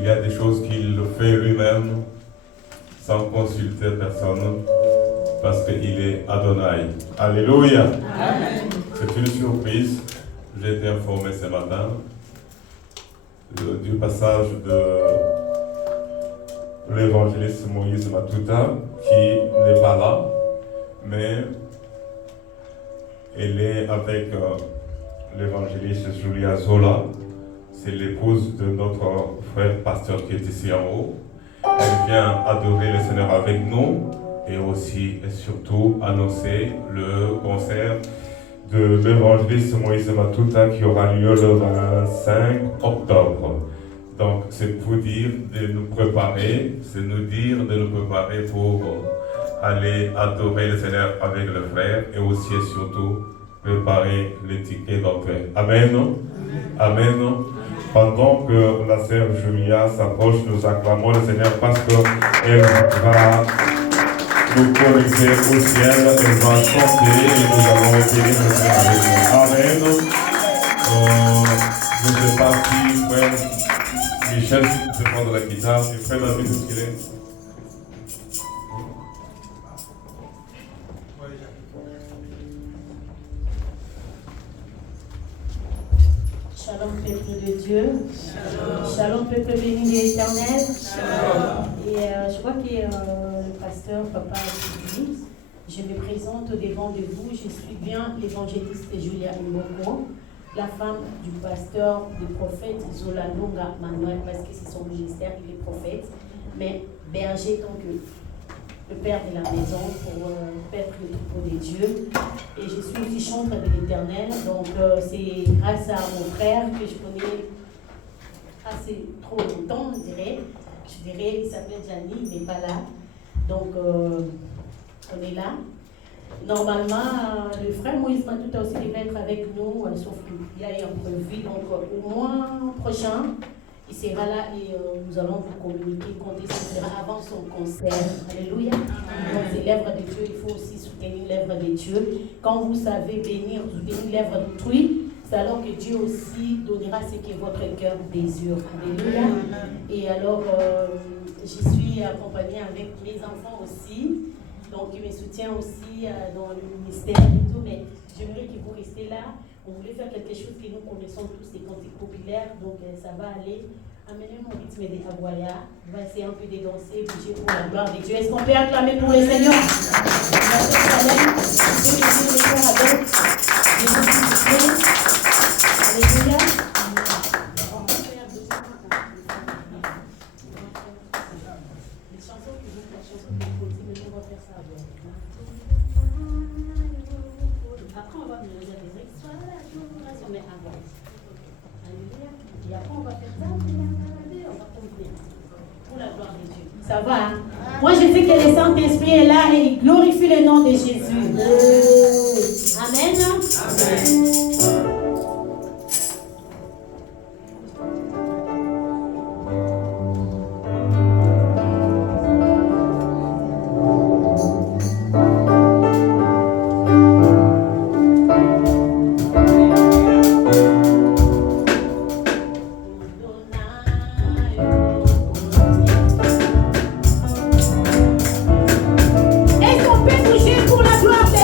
il y a des choses qu'il fait lui-même sans consulter personne parce qu'il est Adonai. Alléluia. Amen. C'est une surprise. J'ai été informé ce matin du passage de l'évangéliste Moïse Matuta qui n'est pas là, mais elle est avec l'évangéliste Julia Zola. C'est l'épouse de notre frère pasteur qui est ici en haut. Elle vient adorer le Seigneur avec nous et aussi et surtout annoncer le concert de l'évangéliste Moïse Matuta qui aura lieu le 25 octobre. Donc c'est pour dire de nous préparer, c'est nous dire de nous préparer pour aller adorer le Seigneur avec le frère et aussi et surtout préparer les tickets d'entrée. Amen. Amen. Pendant que la sœur Julia s'approche, nous acclamons le Seigneur parce qu'elle va nous connecter au ciel, elle va chanter et nous allons bénir le Seigneur avec nous. Amen. Je ne sais pas si frère Michel peut prendre la guitare, et frère David, où qu'il est? Shalom peuple de Dieu. Shalom peuple béni de l'Éternel. Et je crois que le pasteur Papa a dit, je me présente au-devant de vous, je suis bien l'évangéliste Julia Mboko, la femme du pasteur, du prophète Zola Longa Manuel, parce que c'est son ministère, il est prophète, mais berger tant que le père de la maison pour paître le troupeau des dieux. Et je suis aussi chantre de l'Éternel, donc c'est grâce à mon frère que je connais assez trop longtemps, je dirais, il s'appelle Gianni, il n'est pas là, donc on est là. Normalement, le frère Moïse Matuta aussi devait être avec nous, sauf qu'il y a eu un prévu, donc au mois prochain, il sera là et nous allons vous communiquer quand il sera avant son concert. Alléluia. Donc c'est l'œuvre de Dieu, il faut aussi soutenir l'œuvre de Dieu. Quand vous savez bénir, soutenir l'œuvre d'autrui, c'est alors que Dieu aussi donnera ce que votre cœur désire. Alléluia. Et alors, je suis accompagnée avec mes enfants aussi. Donc, ils me soutiennent aussi dans le ministère et tout, mais j'aimerais que vous restez là. On voulait faire quelque chose que nous connaissons tous, des cantiques populaires, donc ça va aller. Amenez mon rythme des Aguaya. On va essayer un peu de danser, bouger pour la gloire de Dieu. Est-ce qu'on peut acclamer pour le Seigneur? Alléluia. Ça va, hein? Moi, je sais que le Saint-Esprit est là et il glorifie le nom de Jésus. Amen. Amen. Est-ce qu'on peut bouger pour la gloire de Dieu?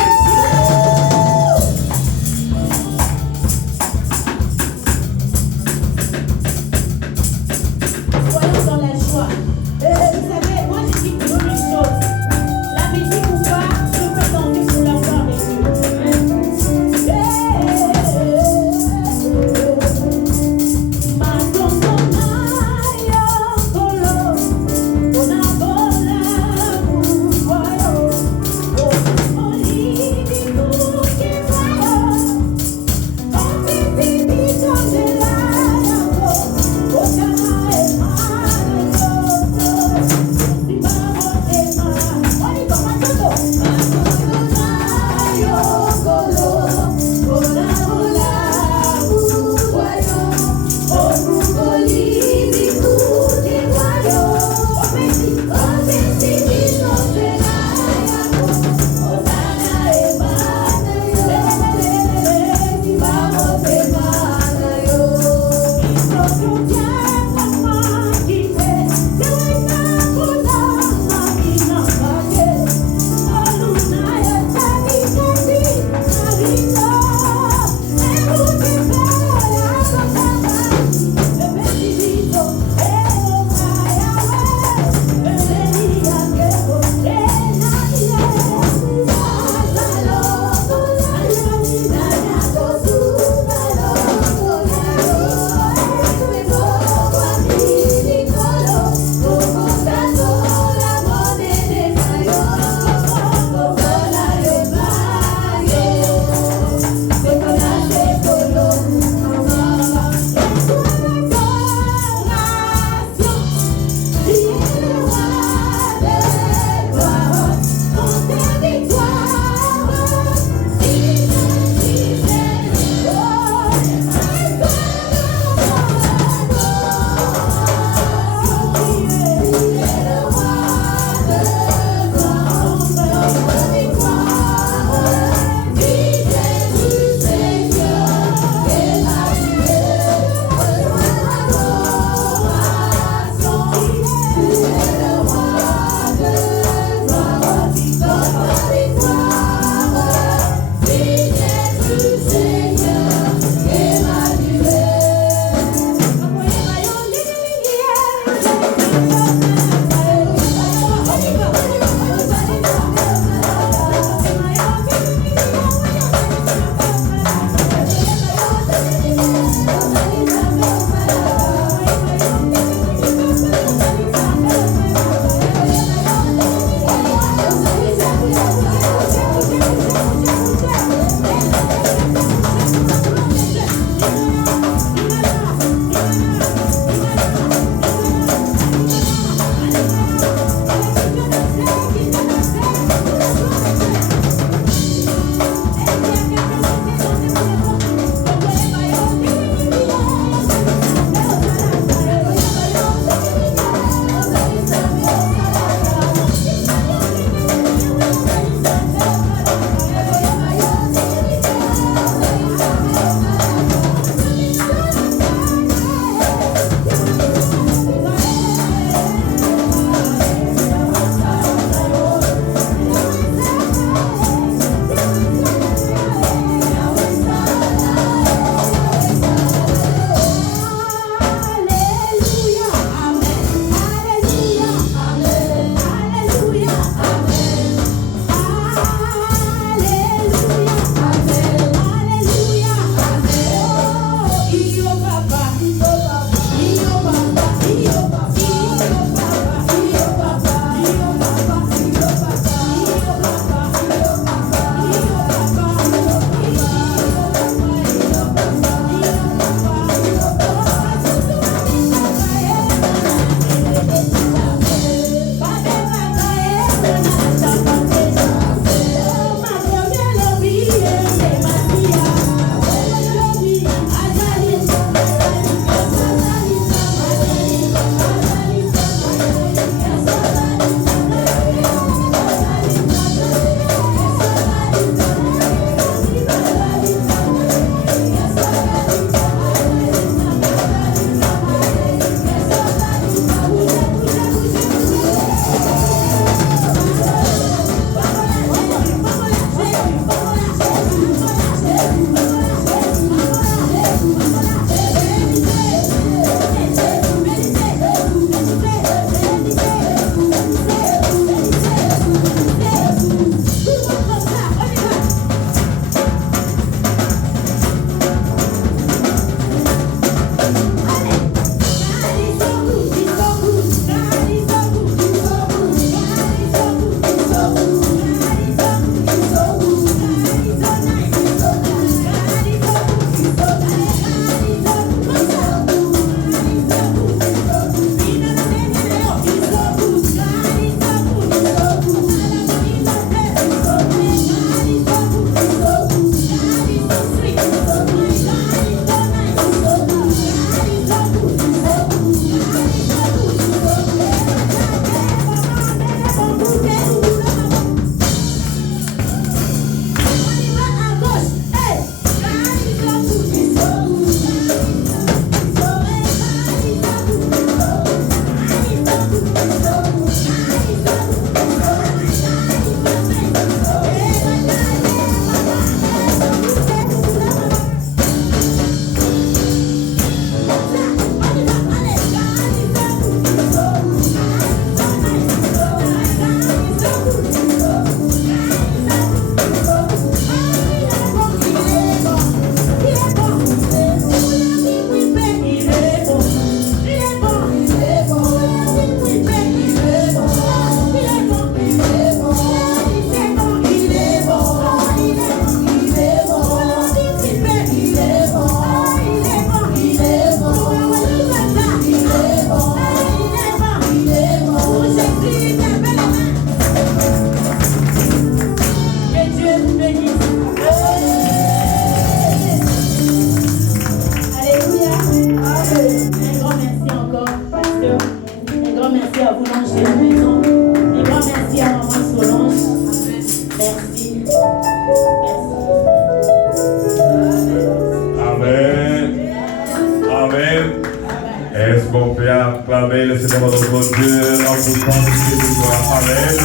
Est-ce qu'on peut acclamer le Seigneur notre Dieu en poussant le pied de gloire? Amen.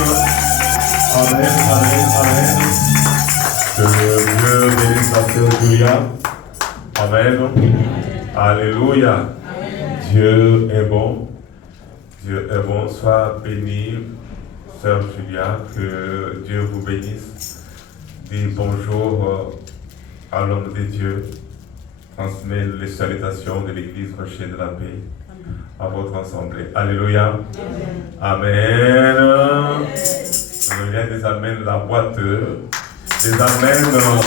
Amen, amen, amen. Que Dieu bénisse la sœur Julia. Amen. Alléluia. Amen. Dieu est bon. Dieu est bon. Sois bénie, sœur Julia. Que Dieu vous bénisse. Dis bonjour à l'homme de Dieu. Transmets les salutations de l'Église Rocher de la Paix à votre assemblée. Alléluia. Amen. Amen. Il y a des amens, la boîte. Des amens.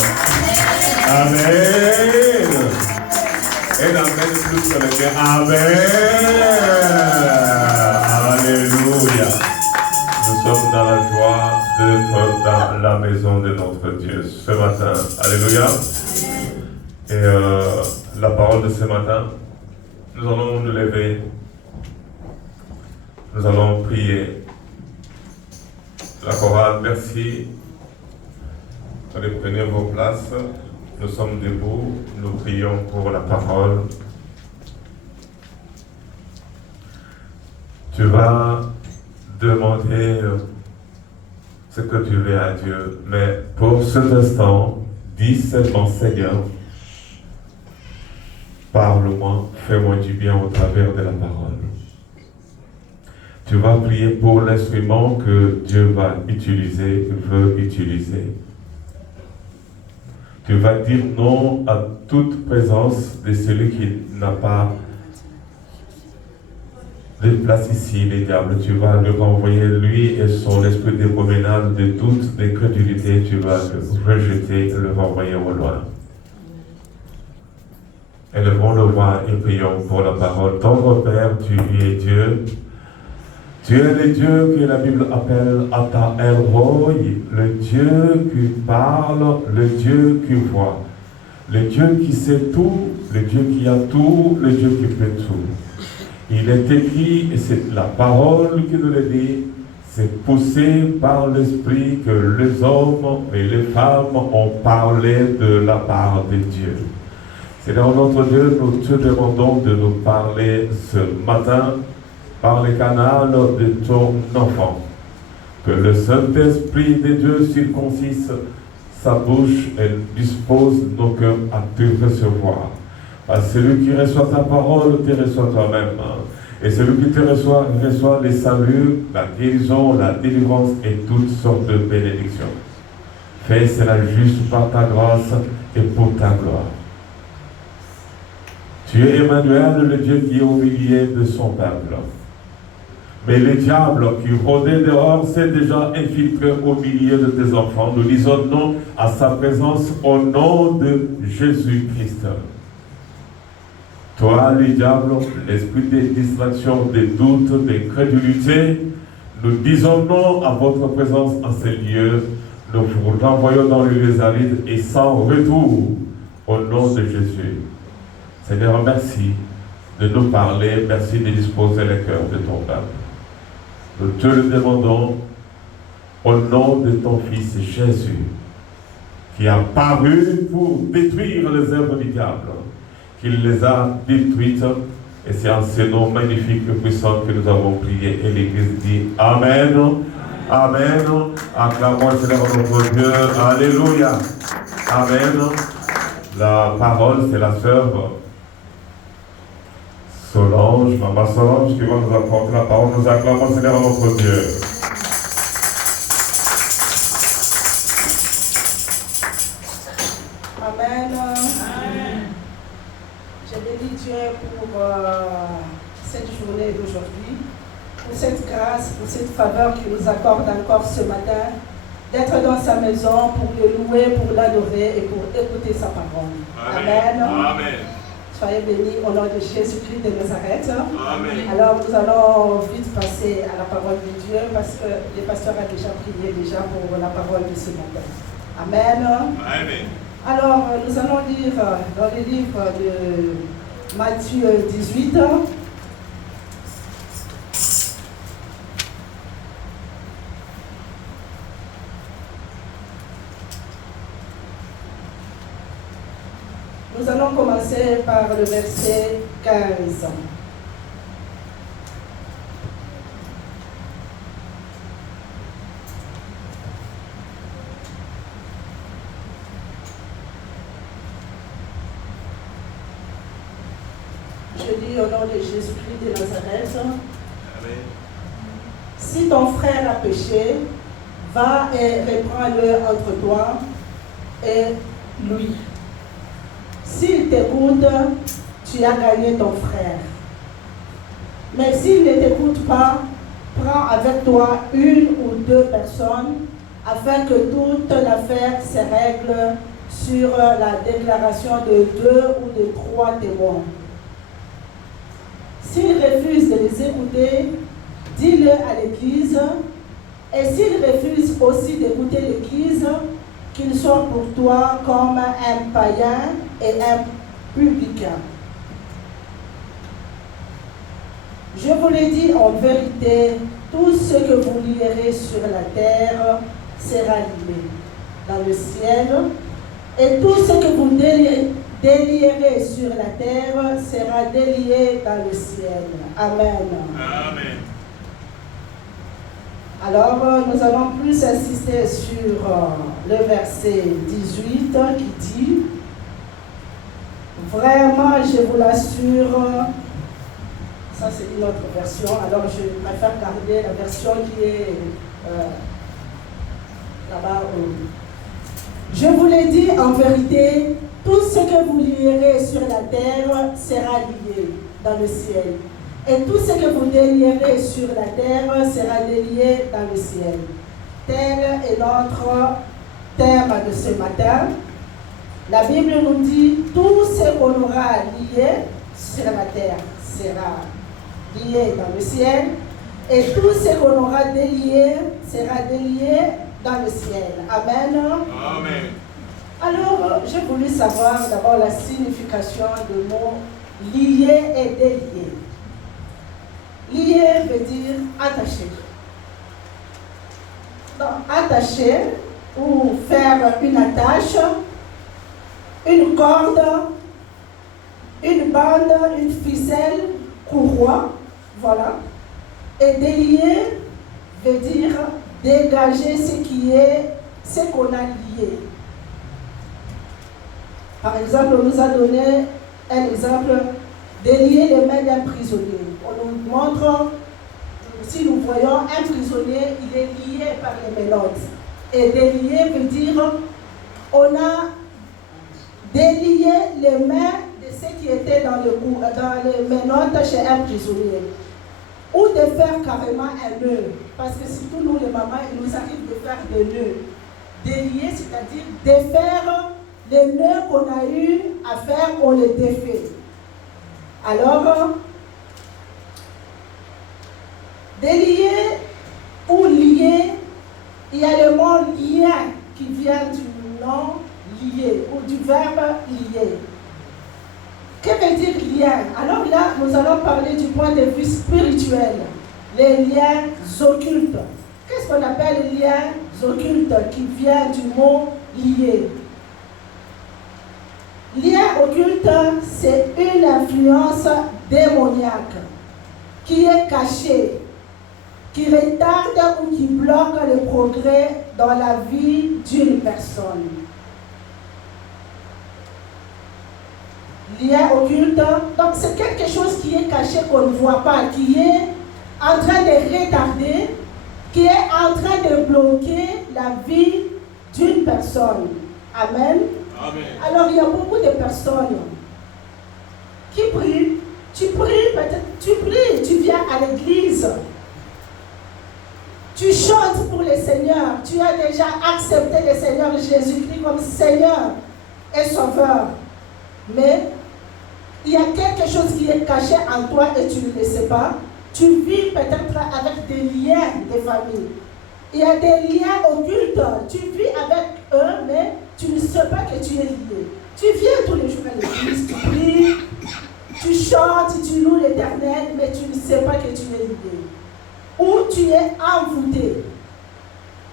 Amen. Et l'amen plus que le bien. Amen. Alléluia. Nous sommes dans la joie d'être dans la maison de notre Dieu ce matin. Alléluia. Et la parole de ce matin, nous allons nous lever, nous allons prier. La chorale, merci. Allez, prenez vos places. Nous sommes debout, nous prions pour la parole. Tu vas demander ce que tu veux à Dieu, mais pour cet instant, dis seulement Seigneur, parle-moi, fais-moi du bien au travers de la parole. Tu vas prier pour l'instrument que Dieu va utiliser, veut utiliser. Tu vas dire non à toute présence de celui qui n'a pas de place ici, les diables. Tu vas le renvoyer, lui et son esprit de promenade de toute incrédulité. Tu vas le rejeter et le renvoyer au loin. Élevons le voix et prions pour la parole. Tendre Père, tu es Dieu. Tu es le Dieu que la Bible appelle Ata El Roi, le Dieu qui parle, le Dieu qui voit, le Dieu qui sait tout, le Dieu qui a tout, le Dieu qui fait tout. Il est écrit, et c'est la parole qui nous le dit, c'est poussé par l'Esprit que les hommes et les femmes ont parlé de la part de Dieu. Seigneur notre Dieu, nous te demandons de nous parler ce matin par le canal de ton enfant. Que le Saint-Esprit de Dieu circoncise sa bouche et dispose nos cœurs à te recevoir. Parce que celui qui reçoit ta parole te reçoit toi-même. Et celui qui te reçoit, reçoit les saluts, la guérison, la délivrance et toutes sortes de bénédictions. Fais cela juste par ta grâce et pour ta gloire. Tu es Emmanuel, le Dieu qui est au milieu de son peuple. Mais le diable qui rôdait dehors s'est déjà infiltré au milieu de tes enfants. Nous disons non à sa présence au nom de Jésus-Christ. Toi, le diable, l'esprit de distraction, de doute, d'incrédulité, nous disons non à votre présence en ce lieu. Nous vous renvoyons dans les lieux arides et sans retour au nom de Jésus. Seigneur, merci de nous parler, merci de disposer le cœur de ton peuple. Nous te le demandons au nom de ton Fils Jésus, qui a paru pour détruire les œuvres du diable, qu'il les a détruites, et c'est en ce nom magnifique et puissant que nous avons prié, et l'Église dit Amen, Amen, acclamons le Seigneur notre Dieu, Alléluia, Amen. La parole, c'est la sœur Solange, Maman Solange, qui va nous apporter la parole. Nous acclamons le Seigneur notre Dieu. Amen. Amen. Je bénis Dieu pour cette journée d'aujourd'hui, pour cette grâce, pour cette faveur qu'il nous accorde encore ce matin, d'être dans sa maison pour le louer, pour l'adorer et pour écouter sa parole. Amen. Amen. Soyez bénis au nom de Jésus-Christ de Nazareth. Amen. Alors nous allons vite passer à la parole de Dieu parce que le pasteur a déjà prié pour la parole de ce matin. Amen. Amen. Alors nous allons lire dans le livre de Matthieu 18. Nous allons commencer par le verset 15. nom de Jésus-Christ de Nazareth. Amen. Si ton frère a péché, va et reprends-le entre toi et lui. S'il t'écoute, tu as gagné ton frère. Mais s'il ne t'écoute pas, prends avec toi une ou deux personnes afin que toute l'affaire se règle sur la déclaration de 2 ou de 3 témoins. S'il refuse de les écouter, dis-le à l'Église. Et s'il refuse aussi d'écouter l'Église, qu'il soit pour toi comme un païen et un publicain. Je vous l'ai dit en vérité, tout ce que vous lierez sur la terre sera lié dans le ciel, et tout ce que vous délierez sur la terre sera délié dans le ciel. Amen. Amen. Alors, nous allons plus insister sur le verset 18 qui dit, vraiment, je vous l'assure, ça c'est une autre version, alors je préfère garder la version qui est là-bas. Je vous l'ai dit en vérité, tout ce que vous lierez sur la terre sera lié dans le ciel. Et tout ce que vous délierez sur la terre sera délié dans le ciel. Tel est notre thème de ce matin. La Bible nous dit, tout ce qu'on aura lié sur la terre sera lié dans le ciel. Et tout ce qu'on aura délié sera délié dans le ciel. Amen. Amen. Alors, j'ai voulu savoir d'abord la signification du mot lié et délié. Lié veut dire attaché. Donc, attacher ou faire une attache, une corde, une bande, une ficelle, courroie, voilà. Et délier veut dire dégager ce qu'on a lié. Par exemple, on nous a donné un exemple, délier les mains d'un prisonnier. On nous montre, si nous voyons un prisonnier, il est lié par les menottes. Et délier veut dire, on a délié les mains de ceux qui étaient dans les menottes chez un prisonnier. Ou de faire carrément un nœud. Parce que surtout nous les mamans, il nous arrive de faire des nœuds. Délier, c'est-à-dire défaire les nœuds qu'on a eu à faire, on les défait. Alors, délier ou lier, il y a le mot lien qui vient du nom lier ou du verbe lier. Que veut dire lien? Alors là, nous allons parler du point de vue spirituel, les liens occultes. Qu'est-ce qu'on appelle les liens occultes qui vient du mot lier? Lien occulte, c'est une influence démoniaque qui est cachée, qui retarde ou qui bloque le progrès dans la vie d'une personne. Lien occulte, donc c'est quelque chose qui est caché qu'on ne voit pas, qui est en train de retarder, qui est en train de bloquer la vie d'une personne. Amen. Amen. Alors il y a beaucoup de personnes qui prient, tu pries, peut-être tu pries, tu viens à l'église, tu chantes pour le Seigneur, tu as déjà accepté le Seigneur Jésus-Christ comme Seigneur et Sauveur, mais il y a quelque chose qui est caché en toi et tu ne le sais pas. Tu vis peut-être avec des liens de famille. Il y a des liens occultes. Tu vis avec eux, mais tu ne sais pas que tu es lié. Tu viens tous les jours à l'église, tu pries, tu chantes, tu loues l'Éternel, mais tu ne sais pas que tu es lié. Ou tu es envoûté.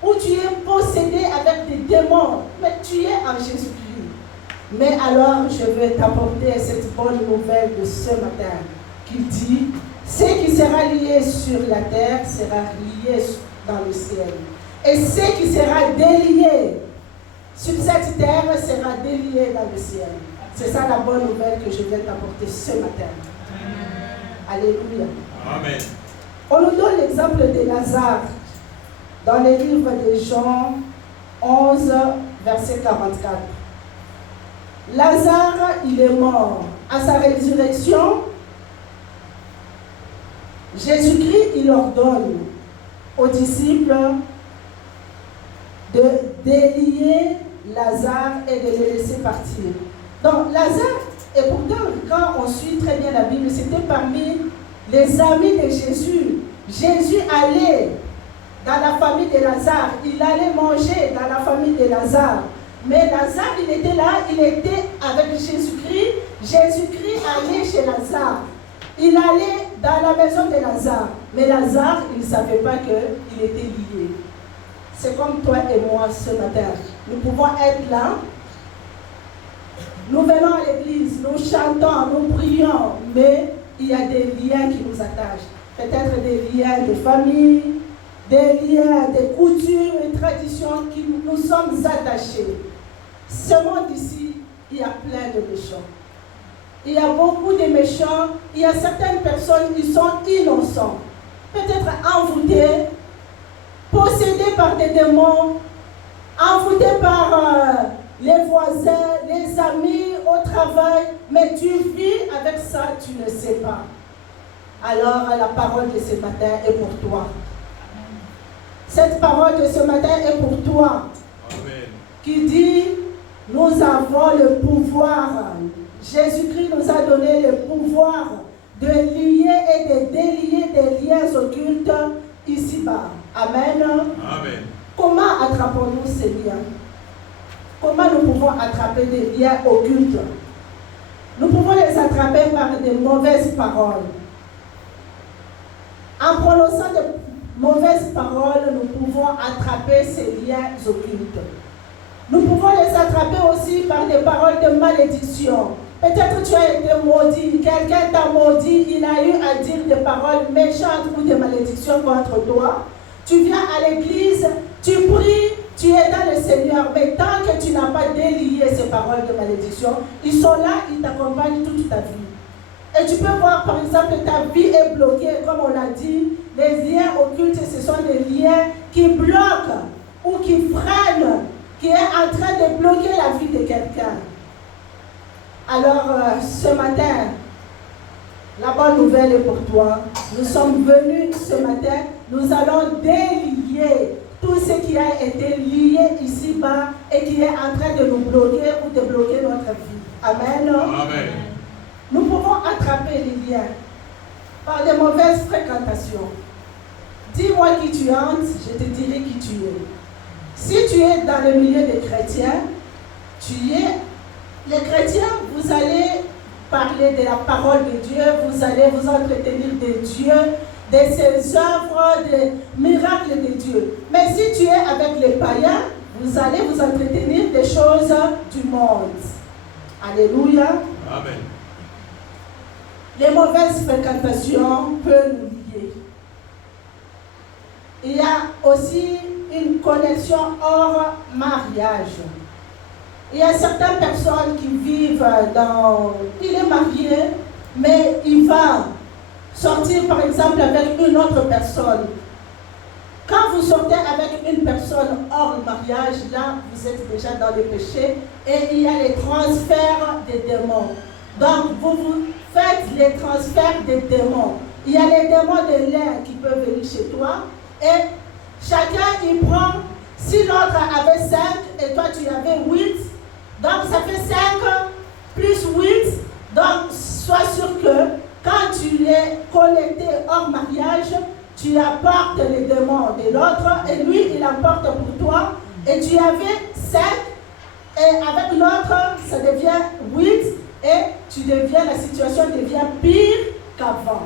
Ou tu es possédé avec des démons, mais tu es en Jésus-Christ. Mais alors, je vais t'apporter cette bonne nouvelle de ce matin qui dit, ce qui sera lié sur la terre sera lié dans le ciel. Et ce qui sera délié sur cette terre sera délié dans le ciel. C'est ça la bonne nouvelle que je vais t'apporter ce matin. Alléluia. Amen. On nous donne l'exemple de Lazare dans le livre de Jean 11, verset 44. Lazare, il est mort. À sa résurrection, Jésus-Christ, il ordonne aux disciples de délier Lazare et de le laisser partir. Donc Lazare, et pourtant quand on suit très bien la Bible, c'était parmi les amis de Jésus. Jésus allait dans la famille de Lazare, il allait manger dans la famille de Lazare. Mais Lazare, il était là, il était avec Jésus-Christ. Jésus-Christ allait chez Lazare. Il allait dans la maison de Lazare. Mais Lazare, il ne savait pas qu'il était lié. C'est comme toi et moi ce matin. Nous pouvons être là. Nous venons à l'église, nous chantons, nous prions. Mais il y a des liens qui nous attachent. Peut-être des liens de famille, des liens, des coutumes et traditions qui nous sommes attachés. Ce monde ici, il y a plein de méchants. Il y a beaucoup de méchants. Il y a certaines personnes qui sont innocents. Peut-être envoûtés, possédés par des démons, envoûtés par les voisins, les amis au travail. Mais tu vis avec ça, tu ne sais pas. Alors la parole de ce matin est pour toi. Cette parole de ce matin est pour toi. Amen. Qui dit, nous avons le pouvoir. Jésus-Christ nous a donné le pouvoir de lier et de délier des liens occultes ici-bas. Amen. Amen. Comment attrapons-nous ces liens? Comment nous pouvons attraper des liens occultes? Nous pouvons les attraper par des mauvaises paroles. En prononçant de mauvaises paroles, nous pouvons attraper ces liens occultes. Nous pouvons les attraper aussi par des paroles de malédiction. Peut-être tu as été maudit, quelqu'un t'a maudit, il a eu à dire des paroles méchantes ou des malédictions contre toi. Tu viens à l'église, tu pries, tu es dans le Seigneur, mais tant que tu n'as pas délié ces paroles de malédiction, ils sont là, ils t'accompagnent toute ta vie. Et tu peux voir, par exemple, ta vie est bloquée, comme on l'a dit. Les liens occultes, ce sont des liens qui bloquent ou qui freinent, qui est en train de bloquer la vie de quelqu'un. Alors, ce matin, la bonne nouvelle est pour toi. Nous sommes venus ce matin, nous allons délier tout ce qui a été lié ici-bas et qui est en train de nous bloquer ou de bloquer notre vie. Amen. Amen. Nous pouvons attraper les liens par des mauvaises fréquentations. Dis-moi qui tu entres, je te dirai qui tu es. Si tu es dans le milieu des chrétiens, les chrétiens, vous allez parler de la parole de Dieu, vous allez vous entretenir de Dieu, de ses œuvres, des miracles de Dieu. Mais si tu es avec les païens, vous allez vous entretenir des choses du monde. Alléluia. Amen. Les mauvaises fréquentations peuvent nous lier. Il y a aussi une connexion hors mariage. Il y a certaines personnes qui vivent dans... Il est marié, mais il va sortir par exemple avec une autre personne. Quand vous sortez avec une personne hors mariage, là, vous êtes déjà dans le péché et il y a les transferts des démons. Donc, vous faites les transferts des démons. Il y a les démons de l'air qui peuvent venir chez toi et chacun y prend. Si l'autre avait 5 et toi tu avais 8, donc ça fait 5 plus 8. Donc, sois sûr que quand tu es connecté hors mariage, tu apportes les démons de l'autre et lui, il apporte pour toi. Et tu avais 5 et avec l'autre, ça devient 8 et la situation devient pire qu'avant.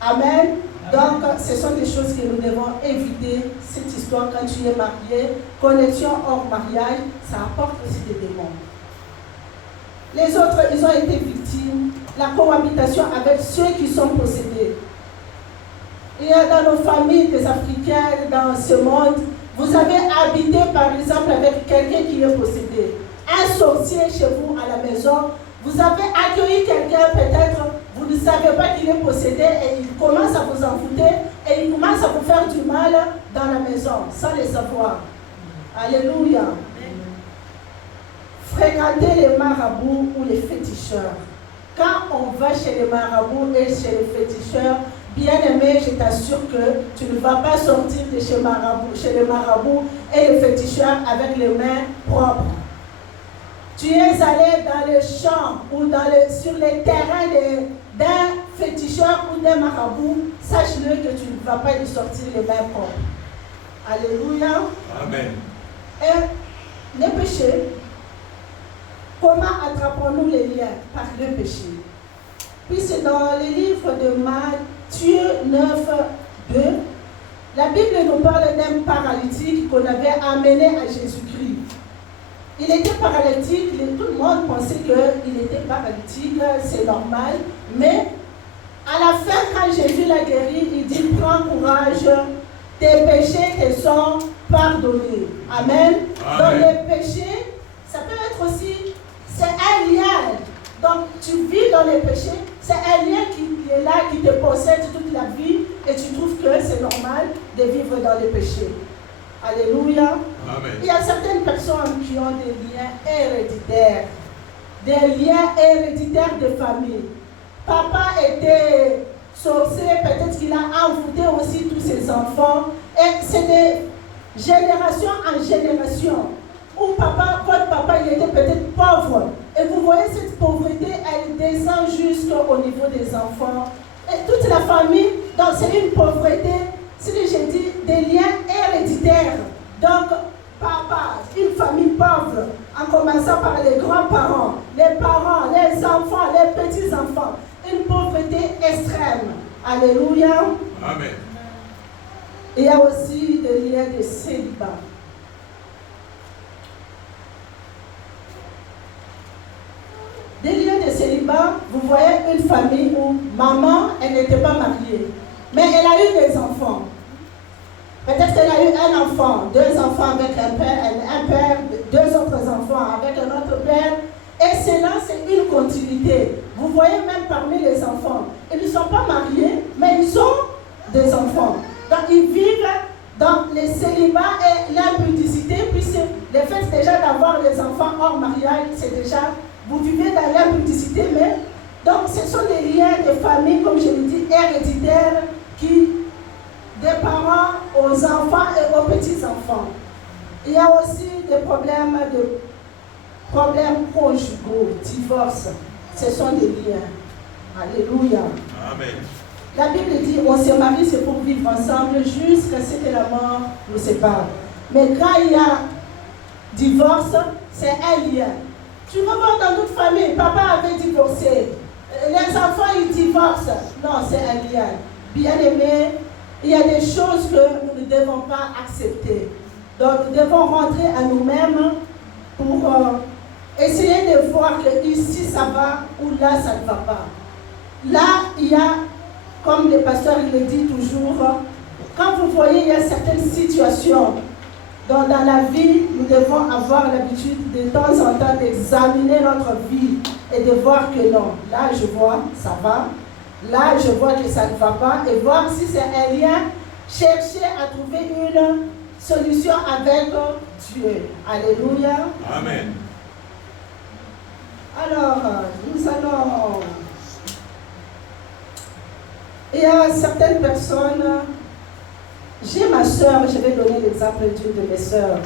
Amen. Donc, ce sont des choses que nous devons éviter. Cette histoire, quand tu es marié, connexion hors mariage, ça apporte aussi des démons. Les autres, ils ont été victimes. La cohabitation avec ceux qui sont possédés. Il y a dans nos familles des Africains, dans ce monde, vous avez habité par exemple avec quelqu'un qui est possédé. Un sorcier chez vous à la maison, vous avez accueilli quelqu'un, peut-être vous ne savez pas qu'il est possédé et il commence à vous envoûter et il commence à vous faire du mal dans la maison sans le savoir. Alléluia. Fréquentez les marabouts ou les féticheurs. Quand on va chez les marabouts et chez les féticheurs, bien-aimé, je t'assure que tu ne vas pas sortir de chez les marabouts et les féticheurs avec les mains propres. Tu es allé dans le champ ou sur les terrains d'un féticheur ou d'un marabout, sache-le que tu ne vas pas y sortir les mains propres. Alléluia. Amen. Et les péchés, comment attrapons-nous les liens? Par le péché. Puis c'est dans le livre de Matthieu 9, 2, la Bible nous parle d'un paralytique qu'on avait amené à Jésus-Christ. Il était paralytique, tout le monde pensait qu'il était paralytique, c'est normal. Mais à la fin, quand Jésus l'a guéri, il dit, prends courage, tes péchés te sont pardonnés. Amen. Amen. Donc les péchés, ça peut être aussi, c'est un lien. Donc tu vis dans les péchés, c'est un lien qui est là, qui te possède toute la vie et tu trouves que c'est normal de vivre dans les péchés. Alléluia. Amen. Il y a certaines personnes qui ont des liens héréditaires. Des liens héréditaires de famille. Papa était sorcier, peut-être qu'il a envoûté aussi tous ses enfants. Et c'est de génération en génération. Où votre papa, il était peut-être pauvre. Et vous voyez cette pauvreté, elle descend jusqu'au niveau des enfants. Et toute la famille, donc c'est une pauvreté. Si j'ai dit des liens héréditaires, donc papa, une famille pauvre, en commençant par les grands-parents, les parents, les enfants, les petits-enfants, une pauvreté extrême. Alléluia. Amen. Il y a aussi des liens de célibat. Des liens de célibat, vous voyez une famille où maman, elle n'était pas mariée, mais elle a eu des enfants. Peut-être qu'elle a eu un enfant, deux enfants avec un père, deux autres enfants avec un autre père. Et cela, c'est une continuité. Vous voyez même parmi les enfants, ils ne sont pas mariés, mais ils ont des enfants. Donc ils vivent dans les célibats et l'impudicité, puisque le fait déjà d'avoir des enfants hors mariage, c'est déjà, vous vivez dans l'impudicité, mais donc ce sont des liens de famille, comme je l'ai dit, héréditaires, qui des parents aux enfants et aux petits-enfants. Il y a aussi des problèmes conjugaux, divorce. Ce sont des liens. Alléluia. Amen. La Bible dit, on se marie, c'est pour vivre ensemble jusqu'à ce que la mort nous sépare. Mais quand il y a divorce, c'est un lien. Tu vas voir dans toute famille, papa avait divorcé. Les enfants, ils divorcent. Non, c'est un lien. Bien-aimé, il y a des choses que nous ne devons pas accepter. Donc, nous devons rentrer à nous-mêmes pour essayer de voir que ici ça va ou là ça ne va pas. Là, il y a, comme le pasteur il le dit toujours, quand vous voyez, il y a certaines situations dont dans la vie, nous devons avoir l'habitude de temps en temps d'examiner notre vie et de voir que non, là je vois, ça va. Là, je vois que ça ne va pas et voir si c'est un lien, chercher à trouver une solution avec Dieu. Alléluia. Amen. Alors, nous allons... Il y a certaines personnes... J'ai ma soeur, je vais donner l'exemple d'une de mes soeurs.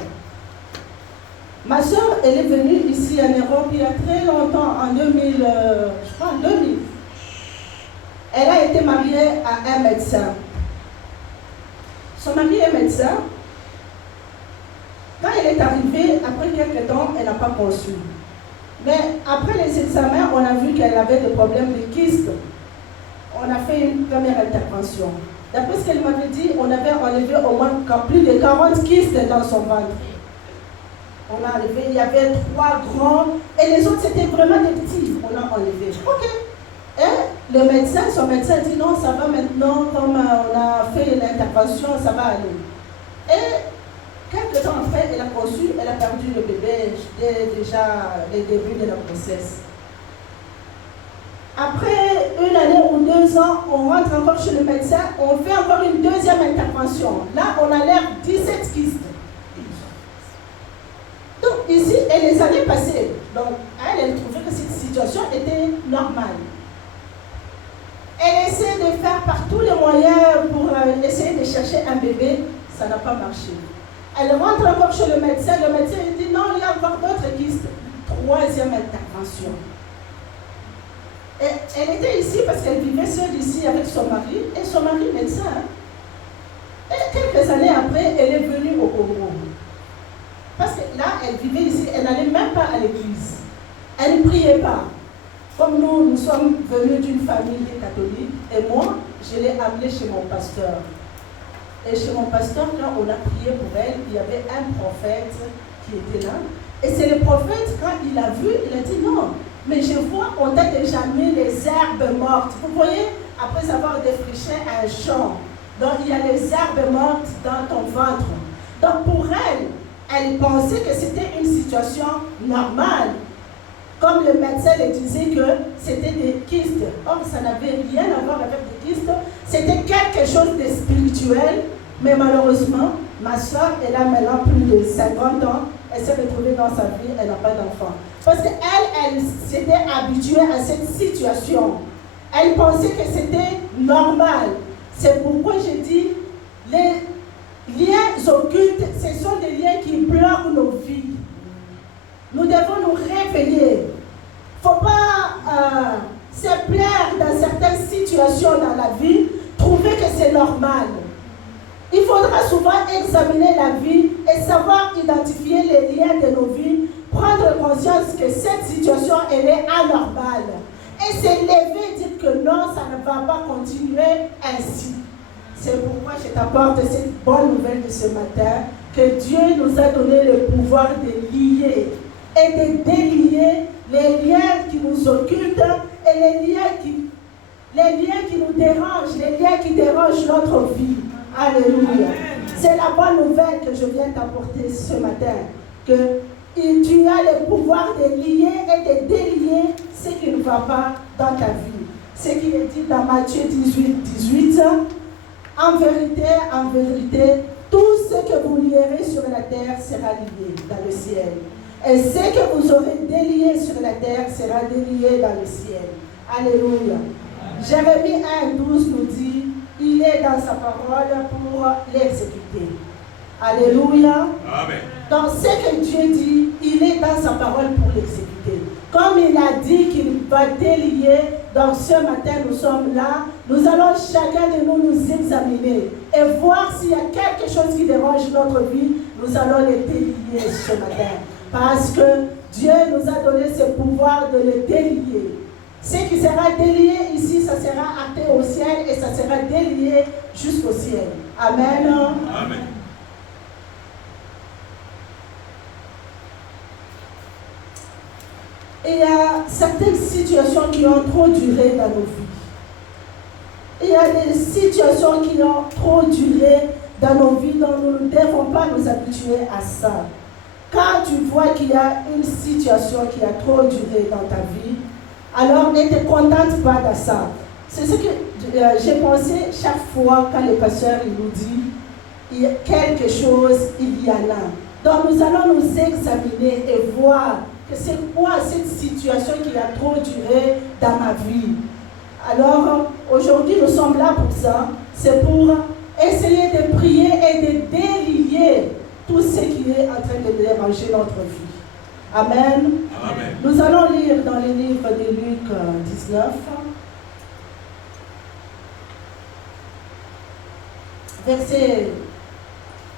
Ma soeur, elle est venue ici en Europe il y a très longtemps, en 2000, je crois en 2000. Elle a été mariée à un médecin. Son mari est médecin. Quand elle est arrivée, après quelques temps, elle n'a pas conçu. Mais après les examens, on a vu qu'elle avait des problèmes de kyste. On a fait une première intervention. D'après ce qu'elle m'avait dit, on avait enlevé au moins plus de 40 kystes dans son ventre. On a enlevé, il y avait 3 grands, et les autres c'était vraiment des petits. On a enlevé. Ok. Et le médecin, son médecin dit non, ça va maintenant, comme on a fait l'intervention, ça va aller. Et quelques temps après, elle a conçu, elle a perdu le bébé dès déjà les débuts de la grossesse. Après 1 année ou 2 ans, on rentre encore chez le médecin, on fait encore une deuxième intervention. Là, on a l'air 17 kystes. Donc ici, et les années passées, donc elle trouvait que cette situation était normale. Elle essaie de faire par tous les moyens pour essayer de chercher un bébé, ça n'a pas marché. Elle rentre encore chez le médecin lui dit non, il y a encore d'autres kystes. 3e intervention. Et elle était ici parce qu'elle vivait seule ici avec son mari, et son mari médecin. Et quelques années après, elle est venue au Congo. Parce que là, elle vivait ici, elle n'allait même pas à l'église. Elle ne priait pas. Comme nous sommes venus d'une famille catholique, et moi, je l'ai amenée chez mon pasteur. Et chez mon pasteur, quand on a prié pour elle, il y avait un prophète qui était là. Et c'est le prophète, quand il a vu, il a dit non, mais je vois, on t'a déjà mis les herbes mortes. Vous voyez, après avoir défriché un champ, donc il y a les herbes mortes dans ton ventre. Donc pour elle, elle pensait que c'était une situation normale. Comme le médecin le disait que c'était des kystes. Or, ça n'avait rien à voir avec des kystes. C'était quelque chose de spirituel. Mais malheureusement, ma soeur, elle a maintenant plus de 50 ans. Elle s'est retrouvée dans sa vie, elle n'a pas d'enfant. Parce qu'elle s'était habituée à cette situation. Elle pensait que c'était normal. C'est pourquoi je dis, les liens occultes, ce sont des liens qui bloquent nos vies. Nous devons nous réveiller. Il ne faut pas se plaire dans certaines situations dans la vie, trouver que c'est normal. Il faudra souvent examiner la vie et savoir identifier les liens de nos vies, prendre conscience que cette situation elle est anormale. Et se lever et dire que non, ça ne va pas continuer ainsi. C'est pourquoi je t'apporte cette bonne nouvelle de ce matin, que Dieu nous a donné le pouvoir de lier et de délier les liens qui nous occultent et les liens qui nous dérangent, les liens qui dérangent notre vie. Alléluia. C'est la bonne nouvelle que je viens t'apporter ce matin, que tu as le pouvoir de lier et de délier ce qui ne va pas dans ta vie. Ce qui est dit dans Matthieu 18, en vérité, tout ce que vous lierez sur la terre sera lié dans le ciel. Et ce que vous aurez délié sur la terre sera délié dans le ciel. Alléluia. Jérémie 1,12 nous dit, il est dans sa parole pour l'exécuter. Alléluia. Amen. Donc ce que Dieu dit, il est dans sa parole pour l'exécuter. Comme il a dit qu'il va délier, donc ce matin nous sommes là, nous allons chacun de nous examiner et voir s'il y a quelque chose qui dérange notre vie, nous allons le délier ce matin. Parce que Dieu nous a donné ce pouvoir de le délier. Ce qui sera délié ici, ça sera acté au ciel et ça sera délié jusqu'au ciel. Amen. Amen. Il y a certaines situations qui ont trop duré dans nos vies. Il y a des situations qui ont trop duré dans nos vies dont nous ne devons pas nous habituer à ça. Quand tu vois qu'il y a une situation qui a trop duré dans ta vie, alors ne te contente pas de ça. C'est ce que j'ai pensé chaque fois quand le pasteur il nous dit il y a quelque chose, il y en a. Donc nous allons nous examiner et voir que c'est quoi cette situation qui a trop duré dans ma vie. Alors aujourd'hui nous sommes là pour ça. C'est pour essayer de prier et de délier tout ce qui est en train de déranger notre vie. Amen. Amen. Nous allons lire dans le livre de Luc 19, versets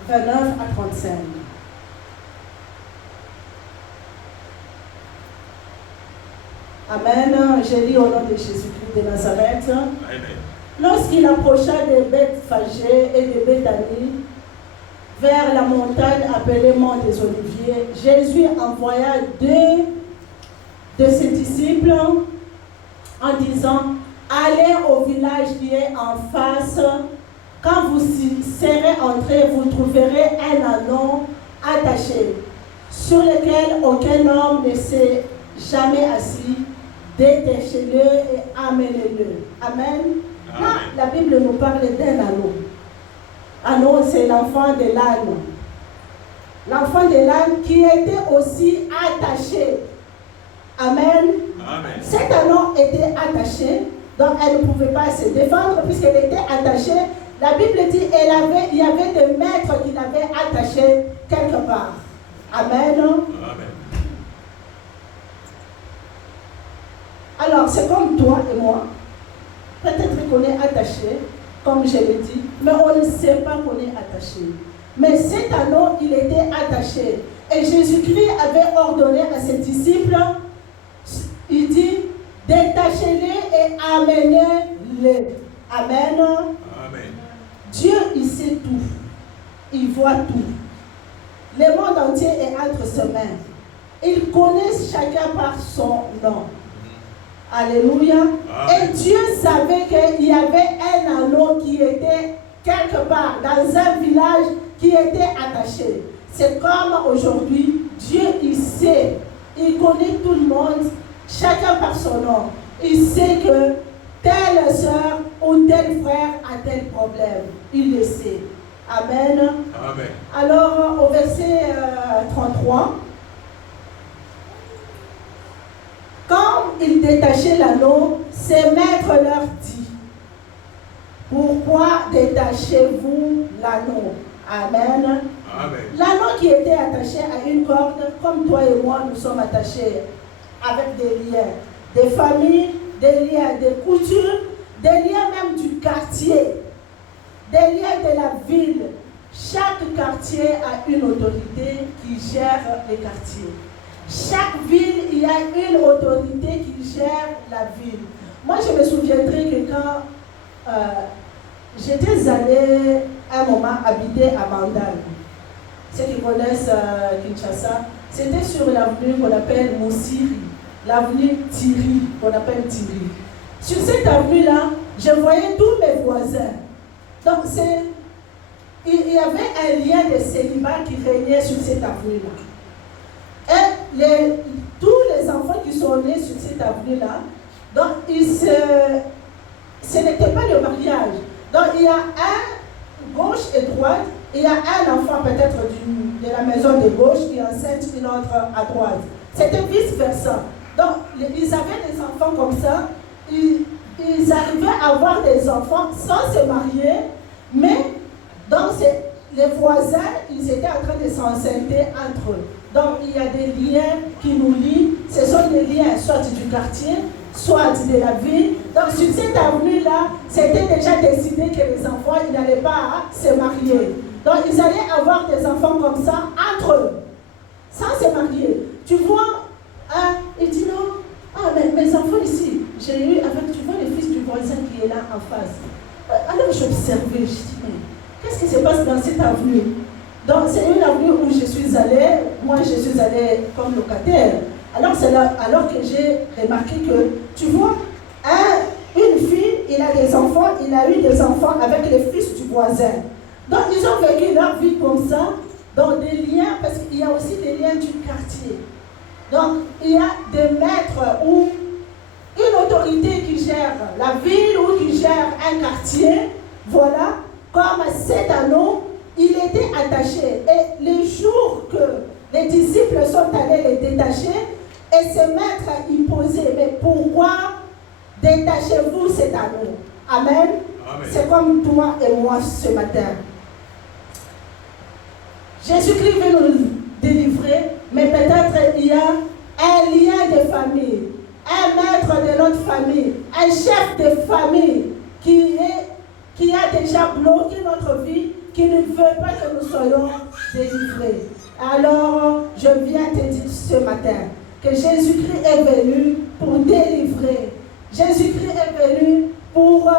29 à 35. Amen. Je lis au nom de Jésus-Christ de Nazareth. Amen. Lorsqu'il approcha de Bethphagée et de Béthanie, vers la montagne appelée Mont des Oliviers, Jésus envoya 2 de ses disciples en disant, allez au village qui est en face. Quand vous serez entrés, vous trouverez un ânon attaché, sur lequel aucun homme ne s'est jamais assis. détachez-le et amenez-le. Amen. Là, la Bible nous parle d'un anneau. Anneau, c'est l'enfant de l'âne. L'enfant de l'âne qui était aussi attaché. Amen. Amen. Cet anneau était attaché, donc elle ne pouvait pas se défendre puisqu'elle était attachée. La Bible dit qu'il y avait des maîtres qui l'avaient attachée quelque part. Amen. Amen. Alors, c'est comme toi et moi. Peut-être qu'on est attaché, comme je l'ai dit, mais on ne sait pas qu'on est attaché. Mais cet anneau, il était attaché. Et Jésus-Christ avait ordonné à ses disciples, il dit, détachez-les et amenez-les. Amen. Amen. Dieu, il sait tout. Il voit tout. Le monde entier est entre ses mains. Il connaît chacun par son nom. Alléluia. Amen. Et Dieu savait qu'il y avait un anneau qui était quelque part dans un village qui était attaché. C'est comme aujourd'hui, Dieu il sait, il connaît tout le monde, chacun par son nom. Il sait que telle soeur ou tel frère a tel problème. Il le sait. Amen. Amen. Alors au verset 33, quand ils détachaient l'anneau, ses maîtres leur dit, pourquoi détachez-vous l'anneau? Amen. Amen. L'anneau qui était attaché à une corde, comme toi et moi, nous sommes attachés avec des liens, des familles, des liens, des coutumes, des liens même du quartier, des liens de la ville. Chaque quartier a une autorité qui gère les quartiers. Chaque ville, il y a une autorité qui gère la ville. Moi, je me souviendrai que quand j'étais allée un moment habiter à Mandal, ceux qui connaissent Kinshasa, c'était sur l'avenue qu'on appelle Moussiri, l'avenue Thierry, qu'on appelle Thierry. Sur cette avenue-là, je voyais tous mes voisins. Donc, il y avait un lien de célibat qui régnait sur cette avenue-là. Et tous les enfants qui sont nés sur cette avenue-là, donc ce n'était pas le mariage. Donc il y a un gauche et droite, et il y a un enfant peut-être de la maison de gauche qui est enceinte, une autre à droite. C'était vice-versa. Donc ils avaient des enfants comme ça, ils arrivaient à avoir des enfants sans se marier, mais donc les voisins, ils étaient en train de s'enceinter entre eux. Donc il y a des liens qui nous lient. Ce sont des liens soit du quartier, soit de la ville. Donc sur cette avenue-là, c'était déjà décidé que les enfants, ils n'allaient pas se marier. Donc ils allaient avoir des enfants comme ça entre eux, sans se marier. Tu vois, il dit non, mais mes enfants ici, j'ai eu avec, tu vois, le fils du voisin qui est là en face. Alors j'observais, je dis, mais qu'est-ce qui se passe dans cette avenue? Donc c'est une avenue où je suis allée, moi je suis allée comme locataire. Alors c'est là, alors que j'ai remarqué que, tu vois, une fille, il a des enfants, il a eu des enfants avec les fils du voisin. Donc ils ont vécu leur vie comme ça, dans des liens, parce qu'il y a aussi des liens du quartier. Donc il y a des maîtres ou une autorité qui gère la ville ou qui gère un quartier, voilà, comme cet anneau, il était attaché. Et les jours que les disciples sont allés les détacher, et ces maîtres y posaient, mais pourquoi détachez-vous cet anneau? Amen. Amen. C'est comme toi et moi ce matin. Jésus-Christ veut nous délivrer, mais peut-être il y a un lien de famille, un maître de notre famille, un chef de famille qui a déjà bloqué notre vie, qui ne veut pas que nous soyons délivrés. Alors, je viens te dire ce matin que Jésus-Christ est venu pour délivrer. Jésus-Christ est venu pour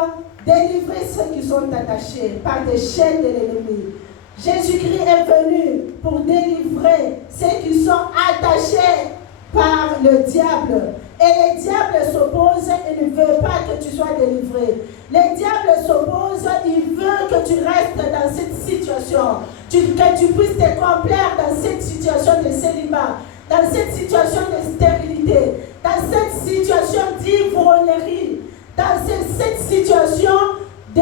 délivrer ceux qui sont attachés par des chaînes de l'ennemi. Jésus-Christ est venu pour délivrer ceux qui sont attachés par le diable. Et le diable s'oppose et ne veut pas que tu sois délivré. Le diable s'oppose, il veut que tu restes dans cette situation, que tu puisses te complaire dans cette situation de célibat, dans cette situation de stérilité, dans cette situation d'ivrognerie, dans cette situation de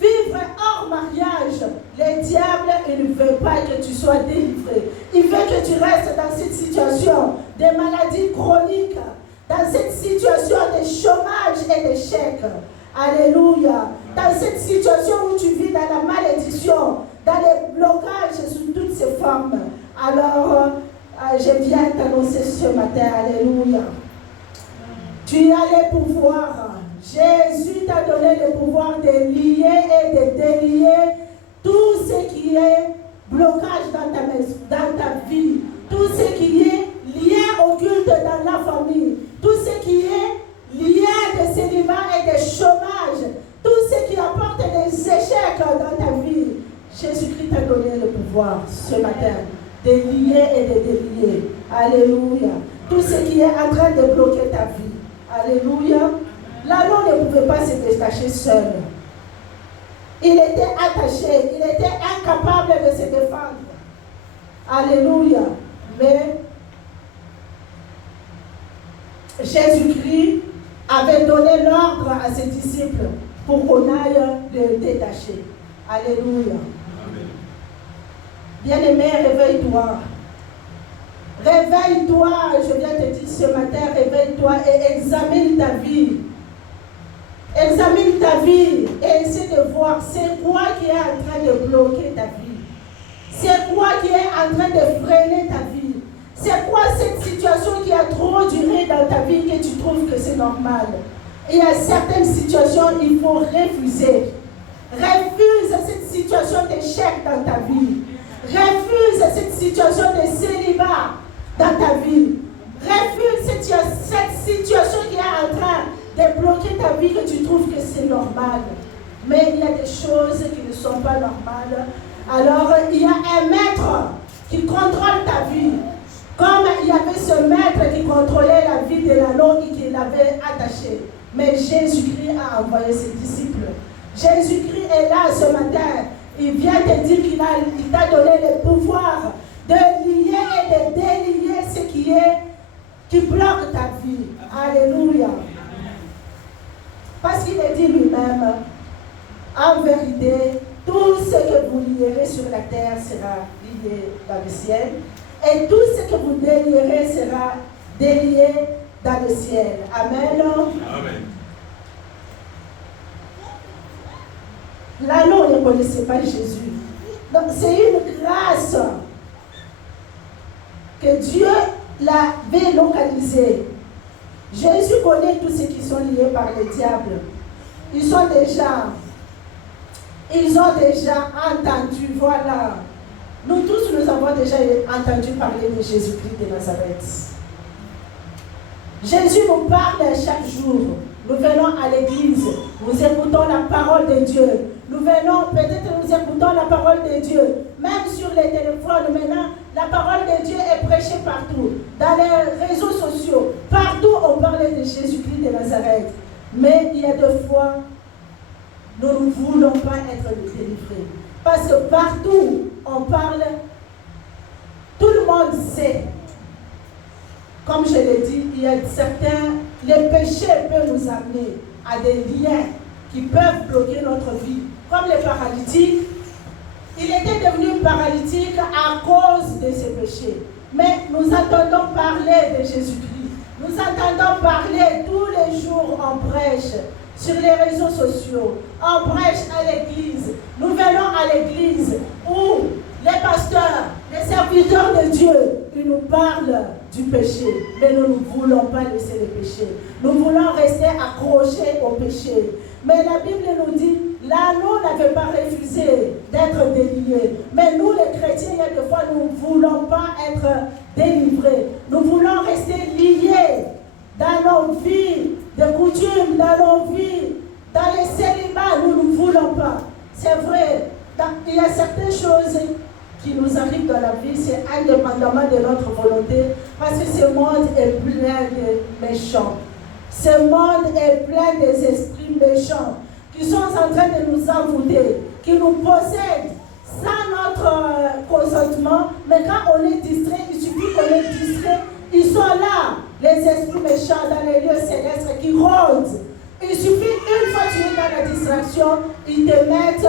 vivre hors mariage, le diable, il ne veut pas que tu sois délivré. Il veut que tu restes dans cette situation de maladie chronique, dans cette situation de chômage et d'échec. Alléluia. Dans cette situation où tu vis dans la malédiction, dans les blocages sous toutes ces formes. Alors, je viens t'annoncer ce matin, alléluia. Tu as le pouvoir. Jésus t'a donné le pouvoir de lier et de délier tout ce qui est blocage dans ta vie, tout ce qui est lien occulte dans la famille, tout ce qui est lien de célibat et de chômage, tout ce qui apporte des échecs dans ta vie. Jésus-Christ t'a donné le pouvoir ce matin de lier et de délier. Alléluia. Tout ce qui est en train de bloquer ta vie. Alléluia. L'anneau ne pouvait pas se détacher seul. Il était attaché, il était incapable de se défendre. Alléluia. Mais Jésus-Christ avait donné l'ordre à ses disciples pour qu'on aille le détacher. Alléluia. Bien-aimé, réveille-toi. Réveille-toi, je viens te dire ce matin, réveille-toi et examine ta vie. Examine ta vie et essaie de voir c'est quoi qui est en train de bloquer ta vie. C'est quoi qui est en train de freiner ta vie. C'est quoi cette situation qui a trop duré dans ta vie que tu trouves que c'est normal. Il y a certaines situations, il faut refuser. Refuse cette situation d'échec dans ta vie. Refuse cette situation de célibat dans ta vie. Refuse cette situation qui est en train de bloquer ta vie, que tu trouves que c'est normal. Mais il y a des choses qui ne sont pas normales. Alors, il y a un maître qui contrôle ta vie. Comme il y avait ce maître qui contrôlait la vie de l'anneau et qui l'avait attaché. Mais Jésus-Christ a envoyé ses disciples. Jésus-Christ est là ce matin. Il vient te dire qu'il t'a donné le pouvoir de lier et de délier ce qui bloque ta vie. Alléluia. Parce qu'il est dit lui-même, en vérité, tout ce que vous lierez sur la terre sera lié dans le ciel, et tout ce que vous délierez sera délié dans le ciel. Amen. Amen. L'anneau ne connaissait pas Jésus. Donc c'est une grâce que Dieu l'avait localisé. Jésus connaît tous ceux qui sont liés par le diable. Ils ont déjà entendu, voilà. Nous tous, nous avons déjà entendu parler de Jésus-Christ de Nazareth. Jésus nous parle chaque jour. Nous venons à l'église, nous écoutons la parole de Dieu. Nous venons, peut-être nous écoutons la parole de Dieu. Même sur les téléphones, maintenant, la parole de Dieu est prêchée partout. Dans les réseaux sociaux, partout on parle de Jésus-Christ de Nazareth. Mais il y a des fois, nous ne voulons pas être délivrés. Parce que partout on parle, tout le monde sait. Comme je l'ai dit, il y a certains, les péchés peuvent nous amener à des liens qui peuvent bloquer notre vie. Comme les paralytiques, il était devenu paralytique à cause de ses péchés. Mais nous entendons parler de Jésus-Christ. Nous entendons parler tous les jours en prêche, sur les réseaux sociaux, en prêche à l'église. Nous venons à l'église où les pasteurs, les serviteurs de Dieu, ils nous parlent du péché. Mais nous ne voulons pas laisser le péché. Nous voulons rester accrochés au péché. Mais la Bible nous dit, l'anneau n'avait pas refusé d'être délié. Mais nous, les chrétiens, il y a des fois, nous ne voulons pas être délivrés. Nous voulons rester liés dans nos vies de coutumes, dans nos vies, dans les célibats. Nous ne voulons pas. C'est vrai, il y a certaines choses qui nous arrivent dans la vie, c'est indépendamment de notre volonté, parce que ce monde est plein de méchants. Ce monde est plein des esprits méchants qui sont en train de nous envoûter, qui nous possèdent sans notre consentement. Mais quand on est distrait, il suffit qu'on est distrait, ils sont là. les esprits méchants dans les lieux célestes qui rôdent. Il suffit une fois que tu es dans la distraction, ils te mettent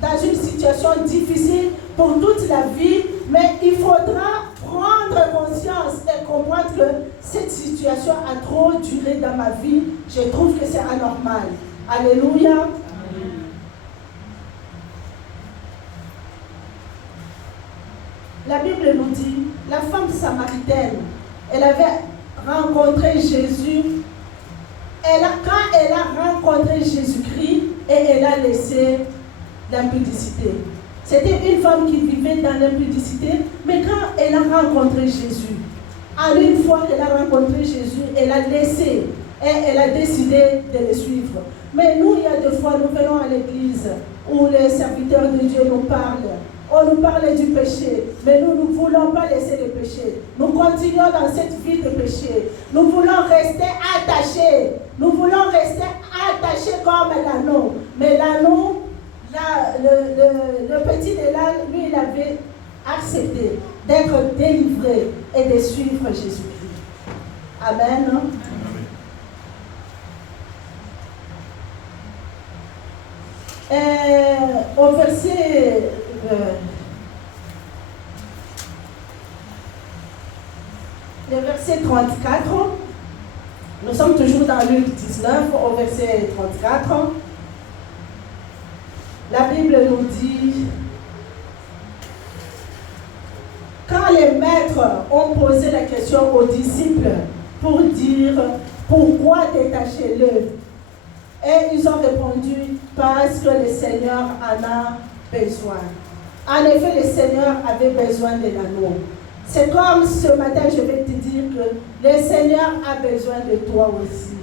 dans une situation difficile pour toute la vie, mais il faudra prendre conscience et comprendre que cette situation a trop duré dans ma vie. Je trouve que c'est anormal. Alléluia. Amen. La Bible nous dit, la femme samaritaine, elle avait rencontré Jésus. Quand elle a rencontré Jésus-Christ et elle a laissé l'impudicité. C'était une femme qui vivait dans l'impudicité, mais quand elle a rencontré Jésus, en une fois qu'elle a rencontré Jésus, elle a laissé et elle a décidé de le suivre. Mais nous, il y a des fois, nous venons à l'église où les serviteurs de Dieu nous parlent. On nous parle du péché, mais nous ne voulons pas laisser le péché. Nous continuons dans cette vie de péché. Nous voulons rester attachés. Nous voulons rester attachés comme l'anneau. Mais l'anneau, le petit de l'âne, lui, il avait accepté d'être délivré et de suivre Jésus-Christ. Amen. Au verset... le verset 34, nous sommes toujours dans Luc 19, au verset 34. La Bible nous dit, quand les maîtres ont posé la question aux disciples pour dire pourquoi détachez-le, et ils ont répondu parce que le Seigneur en a besoin. En effet, le Seigneur avait besoin de l'anneau. C'est comme ce matin, je vais te dire que le Seigneur a besoin de toi aussi.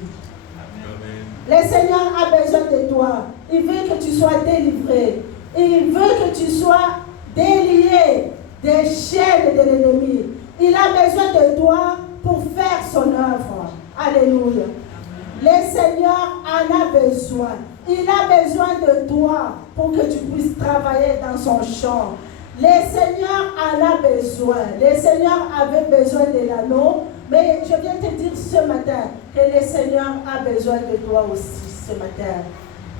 Amen. Le Seigneur a besoin de toi. Il veut que tu sois délivré. Il veut que tu sois délié des chaînes de l'ennemi. Il a besoin de toi pour faire son œuvre. Alléluia. Le Seigneur en a besoin. Il a besoin de toi pour que tu puisses travailler dans son champ. Le Seigneur en a besoin. Le Seigneur avait besoin de l'anneau. Mais je viens te dire ce matin que le Seigneur a besoin de toi aussi ce matin.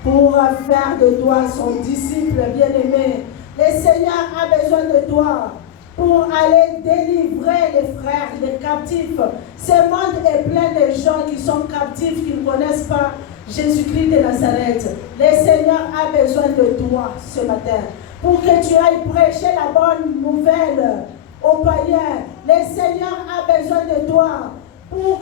Pour faire de toi son disciple bien-aimé. Le Seigneur a besoin de toi pour aller délivrer les frères, les captifs. Ce monde est plein de gens qui sont captifs, qui ne connaissent pas Jésus-Christ de Nazareth. Le Seigneur a besoin de toi ce matin pour que tu ailles prêcher la bonne nouvelle aux païens. Le Seigneur a besoin de toi pour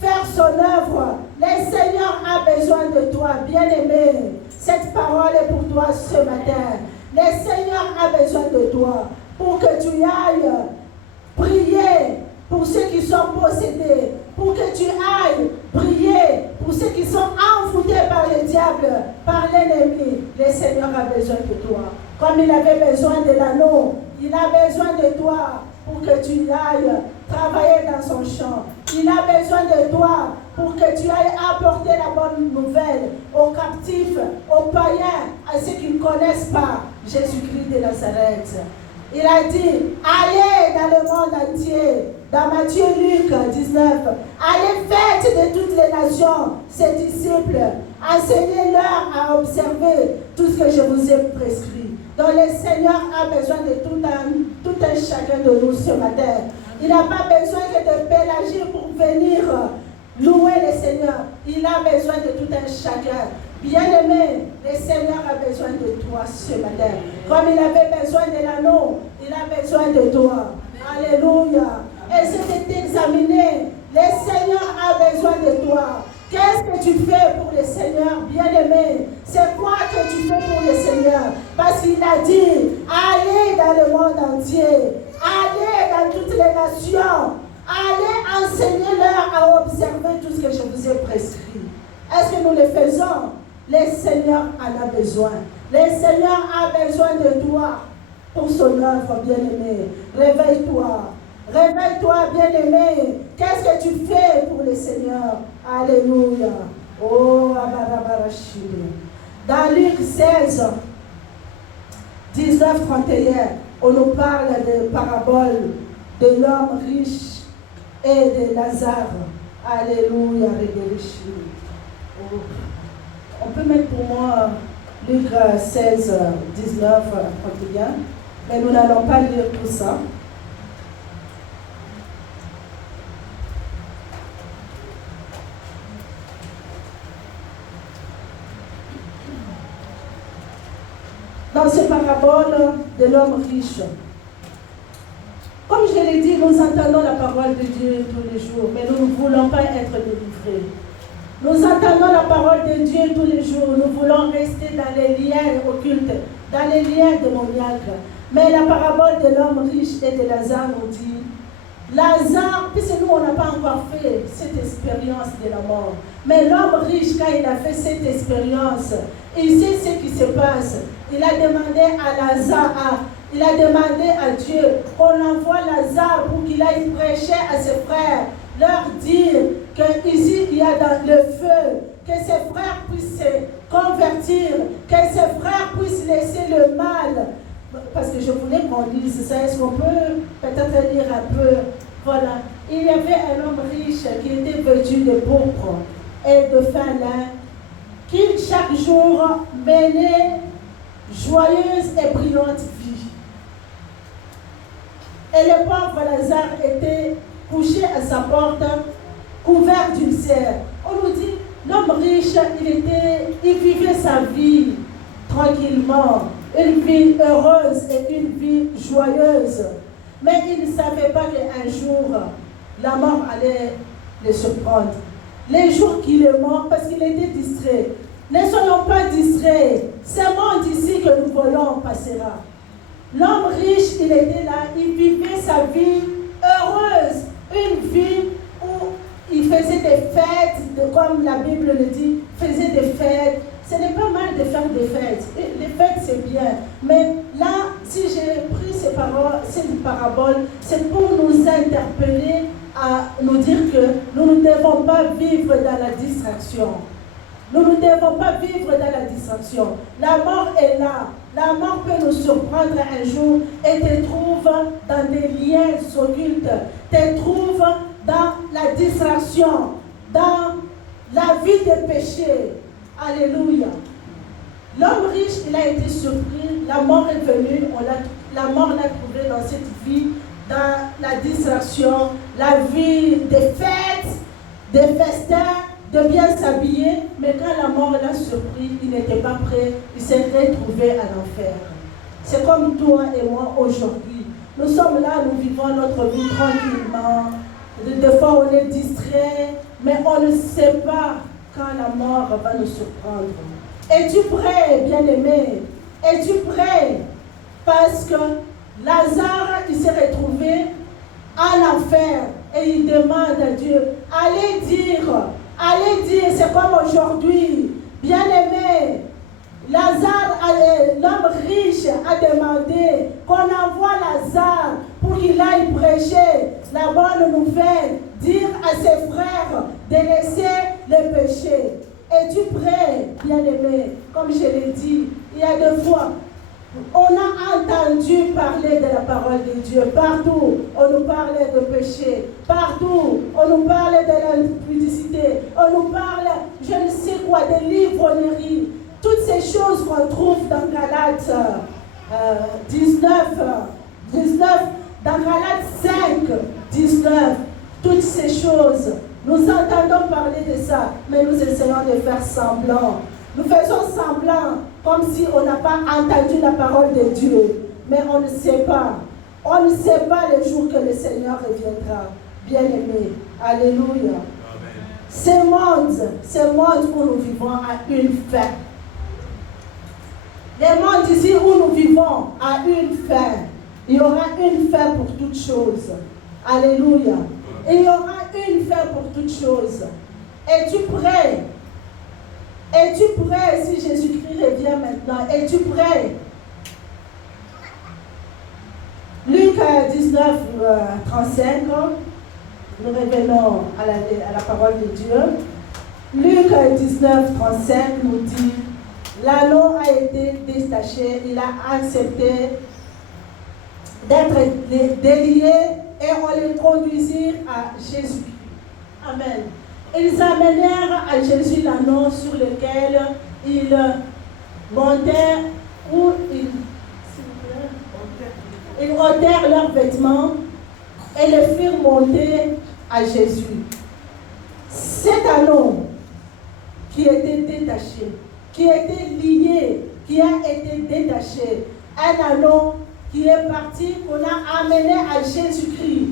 faire son œuvre. Le Seigneur a besoin de toi, bien-aimé. Cette parole est pour toi ce matin. Le Seigneur a besoin de toi pour que tu ailles prier pour ceux qui sont possédés, pour que tu ailles prier pour ceux qui sont envoûtés par le diable, par l'ennemi. Le Seigneur a besoin de toi. Comme il avait besoin de l'anneau, il a besoin de toi pour que tu ailles travailler dans son champ. Il a besoin de toi pour que tu ailles apporter la bonne nouvelle aux captifs, aux païens, à ceux qui ne connaissent pas Jésus-Christ de Nazareth. Il a dit, allez dans le monde entier, dans Matthieu, Luc 19, allez faites de toutes les nations ses disciples, enseignez-leur à observer tout ce que je vous ai prescrit. Donc le Seigneur a besoin de tout un chacun de nous ce matin. Il n'a pas besoin que de Pélagie pour venir louer le Seigneur. Il a besoin de tout un chacun. Bien-aimé, le Seigneur a besoin de toi ce matin. Comme il avait besoin de l'anneau, il a besoin de toi. Alléluia. Essaie de t'examiner. Le Seigneur a besoin de toi. Qu'est-ce que tu fais pour le Seigneur, bien-aimé? C'est quoi que tu fais pour le Seigneur? Parce qu'il a dit, allez dans le monde entier. Allez dans toutes les nations. Allez enseigner-leur à observer tout ce que je vous ai prescrit. Est-ce que nous le faisons? Le Seigneur en a besoin. Le Seigneur a besoin de toi pour son œuvre, bien-aimé. Réveille-toi. Réveille-toi, bien-aimé. Qu'est-ce que tu fais pour le Seigneur? Alléluia. Oh, dans Luc 16, 19-31, on nous parle de parabole de l'homme riche et de Lazare. Alléluia. On peut mettre pour moi Luc 16, 19, 31, mais nous n'allons pas lire tout ça. Dans ce parabole de l'homme riche, comme je l'ai dit, nous entendons la parole de Dieu tous les jours, mais nous ne voulons pas être délivrés. Nous entendons la parole de Dieu tous les jours, nous voulons rester dans les liens occultes, dans les liens démoniaques. Mais la parabole de l'homme riche et de Lazare nous dit, Lazare, puisque nous on n'a pas encore fait cette expérience de la mort, mais l'homme riche, quand il a fait cette expérience, il sait ce qui se passe. Il a demandé à Lazare, il a demandé à Dieu qu'on envoie Lazare pour qu'il aille prêcher à ses frères, leur dire qu'ici il y a dans le feu, que ses frères puissent se convertir, que ses frères puissent laisser le mal. Parce que je voulais qu'on dise ça, est-ce qu'on peut peut-être lire un peu? Voilà, il y avait un homme riche qui était vêtu de pourpre et de fin lin, qui chaque jour menait joyeuse et brillante vie. Et le pauvre Lazare était couché à sa porte, couvert d'ulcères. On nous dit, l'homme riche, il vivait sa vie tranquillement, une vie heureuse et une vie joyeuse. Mais il ne savait pas qu'un jour, la mort allait le surprendre. Les jours qu'il est mort, parce qu'il était distrait. Ne soyons pas distraits. Ce monde ici que nous voyons passera. L'homme riche, il était là, il vivait sa vie heureuse, une vie où il faisait des fêtes, comme la Bible le dit, faisait des fêtes. Ce n'est pas mal de faire des fêtes. Les fêtes, c'est bien. Mais là, si j'ai pris cette parabole, c'est pour nous interpeller à nous dire que nous ne devons pas vivre dans la distraction. Nous ne devons pas vivre dans la distraction. La mort est là. La mort peut nous surprendre un jour et te trouve dans des liens occultes, te trouve dans la distraction, dans la vie de péché. Alléluia. L'homme riche, il a été surpris, la mort est venue, la mort l'a trouvé dans cette vie, dans la distraction, la vie des fêtes, des festins, de bien s'habiller, mais quand la mort l'a surpris, il n'était pas prêt, il s'est retrouvé à l'enfer. C'est comme toi et moi aujourd'hui. Nous sommes là, nous vivons notre vie tranquillement. Des fois, on est distrait, mais on ne sait pas quand la mort va nous surprendre. Es-tu prêt, bien-aimé? Es-tu prêt? Parce que Lazare, il s'est retrouvé en enfer et il demande à Dieu, allez dire, c'est comme aujourd'hui, bien-aimé, Lazare, l'homme riche, a demandé qu'on envoie Lazare pour qu'il aille prêcher la bonne nouvelle, dire à ses frères de laisser les péchés. Es-tu prêt, bien-aimé? Comme je l'ai dit, il y a deux fois, on a entendu parler de la parole de Dieu. Partout, on nous parlait de péché. Partout, on nous parlait de l'impudicité. On nous parle, je ne sais quoi, de l'ivrognerie. Toutes ces choses qu'on trouve dans Galates 19, dans Galates 5, 19, toutes ces choses. Nous entendons parler de ça, mais nous essayons de faire semblant. Nous faisons semblant comme si on n'a pas entendu la parole de Dieu. Mais on ne sait pas. On ne sait pas le jour que le Seigneur reviendra. Bien-aimé. Alléluia. Ce monde où nous vivons a une fin. Le monde ici où nous vivons a une fin. Il y aura une fin pour toutes choses. Alléluia. Il y aura une fin pour toutes choses. Es-tu prêt? Es-tu prêt si Jésus-Christ revient maintenant? Es-tu prêt? Luc 19, 35, nous revenons à la parole de Dieu. Luc 19, 35 nous dit, l'anneau a été détaché, il a accepté d'être délié et on les conduisirent à Jésus-Christ. Amen. Ils amenèrent à Jésus l'anneau sur lequel ils montaient ou ils ôtèrent leurs vêtements et les firent monter à Jésus. Cet anneau qui était détaché, qui était lié, qui a été détaché, un anneau qui est parti, qu'on a amené à Jésus-Christ.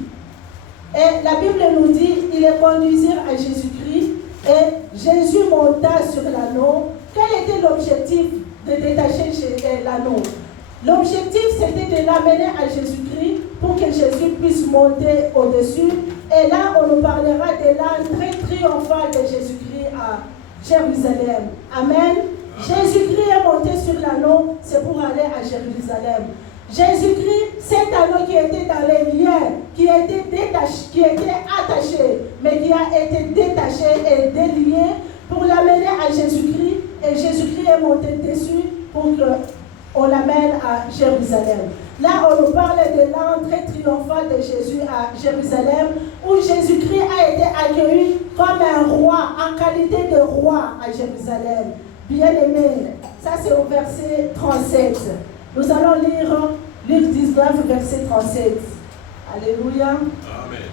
Et la Bible nous dit, ils les conduisirent à Jésus-Christ et Jésus monta sur l'anneau. Quel était l'objectif de détacher l'anneau? L'objectif, c'était de l'amener à Jésus-Christ pour que Jésus puisse monter au-dessus. Et là, on nous parlera de l'entrée triomphale de Jésus-Christ à Jérusalem. Amen. Jésus-Christ est monté sur l'anneau, c'est pour aller à Jérusalem. Jésus-Christ, cet anneau qui était dans les liens, qui était détaché, qui était attaché, mais qui a été détaché et délié pour l'amener à Jésus-Christ. Et Jésus-Christ est monté dessus pour qu'on l'amène à Jérusalem. Là, on nous parle de l'entrée triomphale de Jésus à Jérusalem, où Jésus-Christ a été accueilli comme un roi, en qualité de roi à Jérusalem. Bien-aimé, ça c'est au verset 37. Nous allons lire Luc 19, verset 37. Alléluia. Amen.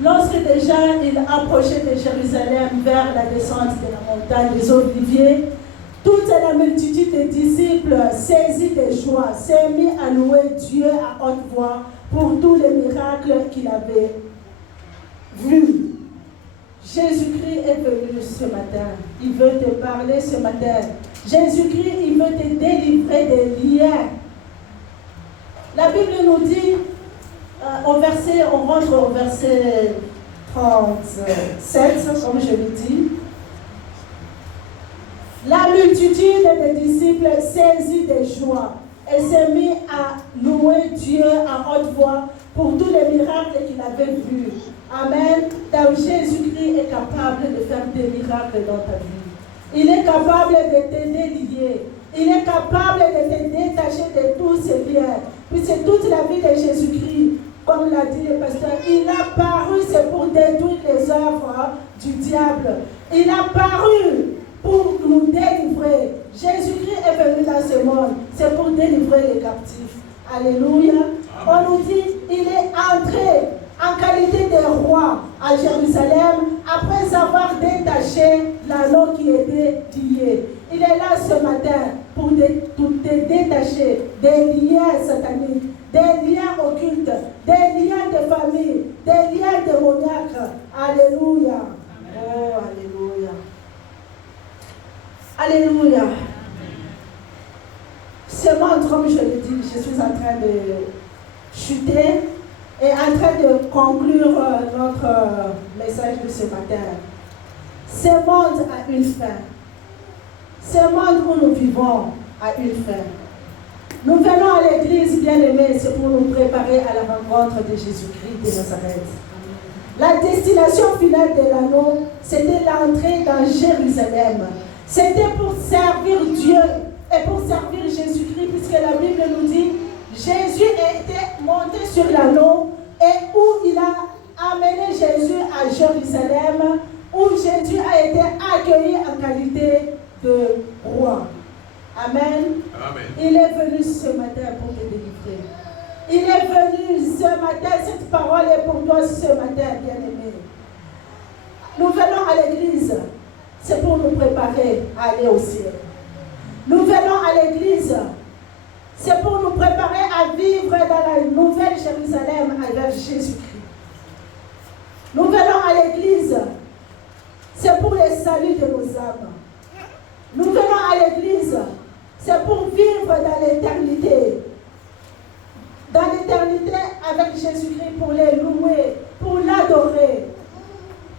Lorsque déjà il approchait de Jérusalem vers la descente de la montagne des Oliviers, toute la multitude des disciples, saisis de joie, s'est mis à louer Dieu à haute voix pour tous les miracles qu'il avait vus. Jésus-Christ est venu ce matin. Il veut te parler ce matin. Jésus-Christ, il veut te délivrer des liens. La Bible nous dit, on rentre au verset 37, comme je l'ai dit. La multitude des disciples saisis de joie et s'est mis à louer Dieu à haute voix pour tous les miracles qu'il avait vus. Amen. Donc Jésus-Christ est capable de faire des miracles dans ta vie. Il est capable de te délier. Il est capable de te détacher de tous ces liens. Puisque toute la vie de Jésus-Christ, comme l'a dit le pasteur, il a paru, c'est pour détruire les œuvres du diable. Il a paru pour nous délivrer. Jésus-Christ est venu dans ce monde, c'est pour délivrer les captifs. Alléluia. On nous dit, il est entré en qualité de roi à Jérusalem après avoir détaché l'anneau qui était lié. Il est là ce matin pour te détacher des liens sataniques, des liens occultes, des liens de famille, des liens démoniaques. Alléluia. Oh, alléluia. Alléluia. Ce monde, comme je l'ai dit, je suis en train de chuter et en train de conclure notre message de ce matin. Ce monde a une fin. Ce monde où nous vivons a une fin. Nous venons à l'église, bien-aimés, c'est pour nous préparer à la rencontre de Jésus-Christ de Nazareth. La destination finale de l'anneau, c'était l'entrée dans Jérusalem. C'était pour servir Dieu et pour servir Jésus-Christ, puisque la Bible nous dit Jésus était monté sur l'anneau et où il a amené Jésus à Jérusalem, où Jésus a été accueilli en qualité de roi. Amen. Amen. Il est venu ce matin pour te délivrer. Il est venu ce matin, cette parole est pour toi ce matin, bien-aimé. Nous venons à l'église, c'est pour nous préparer à aller au ciel. Nous venons à l'église, c'est pour nous préparer à vivre dans la nouvelle Jérusalem avec Jésus-Christ. Nous venons à l'église, c'est pour le salut de nos âmes. Nous venons à l'église, c'est pour vivre dans l'éternité. Dans l'éternité avec Jésus-Christ, pour les louer, pour l'adorer.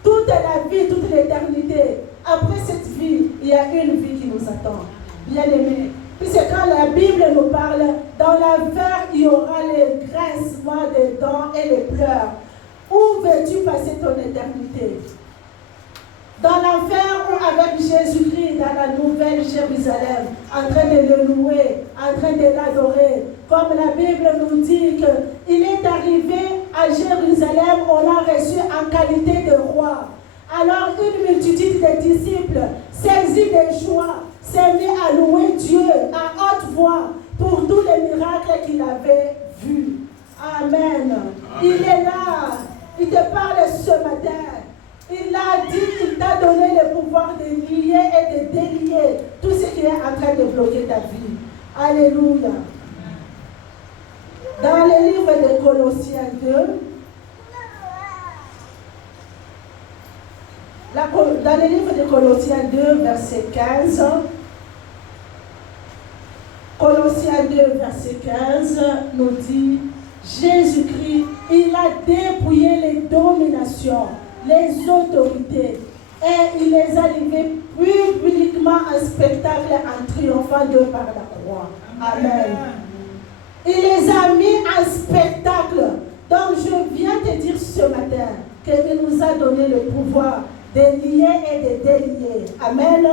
Toute la vie, toute l'éternité. Après cette vie, il y a une vie qui nous attend. Bien-aimés. Puisque quand la Bible nous parle, dans l'enfer, il y aura les grincements des dents et les pleurs. Où veux-tu passer ton éternité? Dans l'enfer ou avec Jésus-Christ dans la nouvelle Jérusalem, en train de le louer, en train de l'adorer. Comme la Bible nous dit qu'il est arrivé à Jérusalem, on l'a reçu en qualité de roi. Alors une multitude de disciples, saisis de joie, s'est mis à louer Dieu à haute voix pour tous les miracles qu'il avait vus. Amen. Il est là. Il te parle ce matin. Il a dit qu'il t'a donné le pouvoir de lier et de délier tout ce qui est en train de bloquer ta vie. Alléluia. Dans le livre de Colossiens 2, dans le livre de Colossiens 2, verset 15, Colossiens 2, verset 15 nous dit, Jésus-Christ, il a dépouillé les dominations, les autorités, et il les a livrées publiquement en spectacle en triomphant d'eux par la croix. Amen. Il les a mis en spectacle. Donc je viens te dire ce matin qu'il nous a donné le pouvoir de lier et de délier. Amen.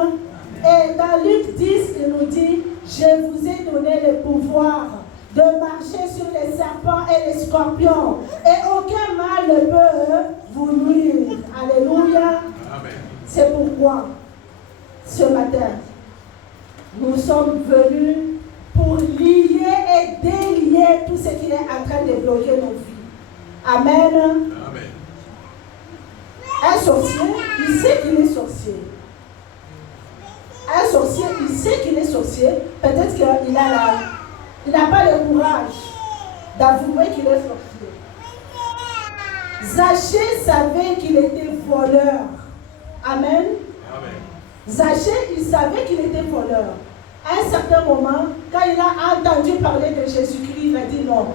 Et dans Luc 10, il nous dit, je vous ai donné le pouvoir de marcher sur les serpents et les scorpions, et aucun mal ne peut vous nuire. Alléluia. Amen. C'est pourquoi, ce matin, nous sommes venus pour lier et délier tout ce qui est en train de bloquer nos vies. Amen. Amen. Un sorcier, il sait qu'il est sorcier. Un sorcier, il sait qu'il est sorcier. Peut-être qu'il n'a pas le courage d'avouer qu'il est sorcier. Zaché savait qu'il était voleur. Amen. Amen. Zaché, il savait qu'il était voleur. À un certain moment, quand il a entendu parler de Jésus-Christ, il a dit non,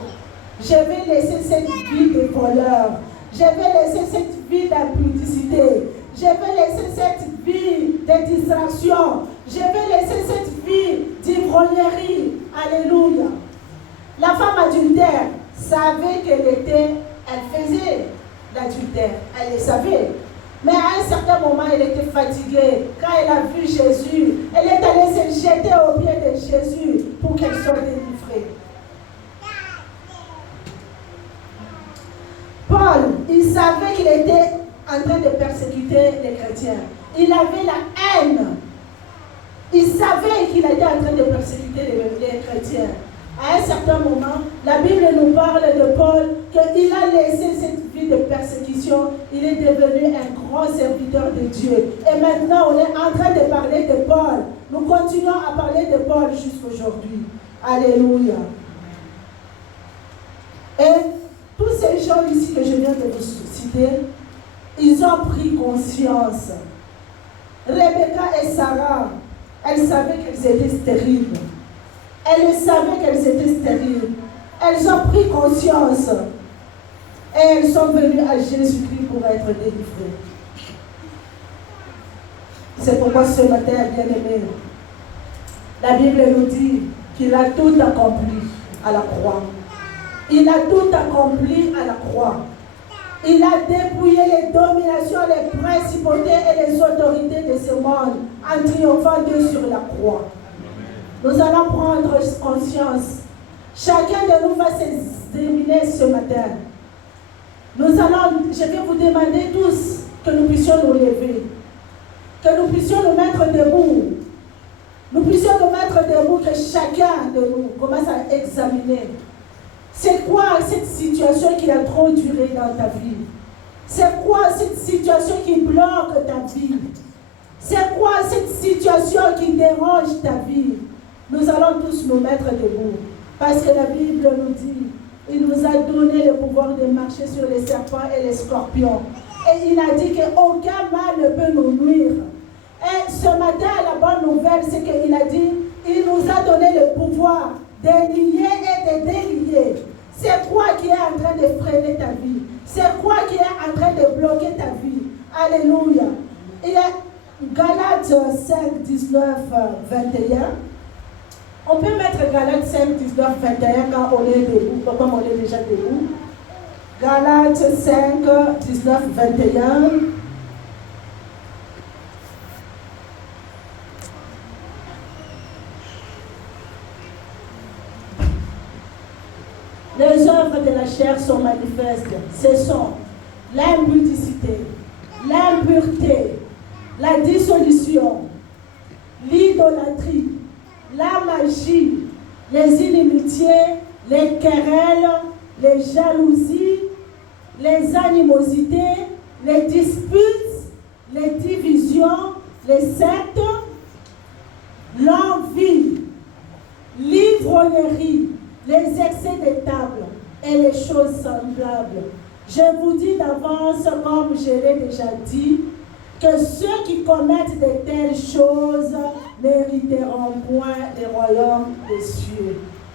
je vais laisser cette vie de voleur. Je vais laisser cette vie d'impudicité. Je vais laisser cette vie de distraction. Je vais laisser cette vie d'ivrognerie. Alléluia. La femme adultère savait elle faisait l'adultère. Elle le savait. Mais à un certain moment, elle était fatiguée. Quand elle a vu Jésus, elle est allée se jeter aux pieds de Jésus pour qu'elle soit délivrée. Paul, il savait qu'il était en train de persécuter les chrétiens. Il avait la haine. Il savait qu'il était en train de persécuter les chrétiens. À un certain moment, la Bible nous parle de Paul, qu'il a laissé cette vie de persécution. Il est devenu un grand serviteur de Dieu. Et maintenant, on est en train de parler de Paul. Nous continuons à parler de Paul jusqu'aujourd'hui. Alléluia. Et tous ces gens ici que je viens de vous citer, ils ont pris conscience. Rebecca et Sarah, elles savaient qu'elles étaient stériles. Elles savaient qu'elles étaient stériles. Elles ont pris conscience. Et elles sont venues à Jésus-Christ pour être délivrées. C'est pourquoi ce matin, bien-aimé, la Bible nous dit qu'il a tout accompli à la croix. Il a tout accompli à la croix. Il a dépouillé les dominations, les principautés et les autorités de ce monde en triomphant d'eux sur la croix. Nous allons prendre conscience. Chacun de nous va s'examiner ce matin. Je vais vous demander tous que nous puissions nous lever. Que nous puissions nous mettre debout. Nous puissions nous mettre debout, que chacun de nous commence à examiner. C'est quoi cette situation qui a trop duré dans ta vie? C'est quoi cette situation qui bloque ta vie? C'est quoi cette situation qui dérange ta vie? Nous allons tous nous mettre debout. Parce que la Bible nous dit, il nous a donné le pouvoir de marcher sur les serpents et les scorpions. Et il a dit qu'aucun mal ne peut nous nuire. Et ce matin, la bonne nouvelle, c'est qu'il a dit, il nous a donné le pouvoir de lier et de délier. C'est quoi qui est en train de freiner ta vie? C'est quoi qui est en train de bloquer ta vie? Alléluia. Il y a Galates 5, 19, 21. On peut mettre Galates 5, 19, 21 quand on est debout, comme on est déjà debout. Galates 5, 19, 21. Les œuvres de la chair sont manifestes. Ce sont l'impudicité, l'impureté, la dissolution, l'idolâtrie, la magie, les inimitiés, les querelles, les jalousies, les animosités, les disputes, les divisions, les sectes, l'envie, l'ivrognerie, les excès de table et les choses semblables. Je vous dis d'avance, comme je l'ai déjà dit, que ceux qui commettent de telles choses n'hériteront point le royaume des cieux.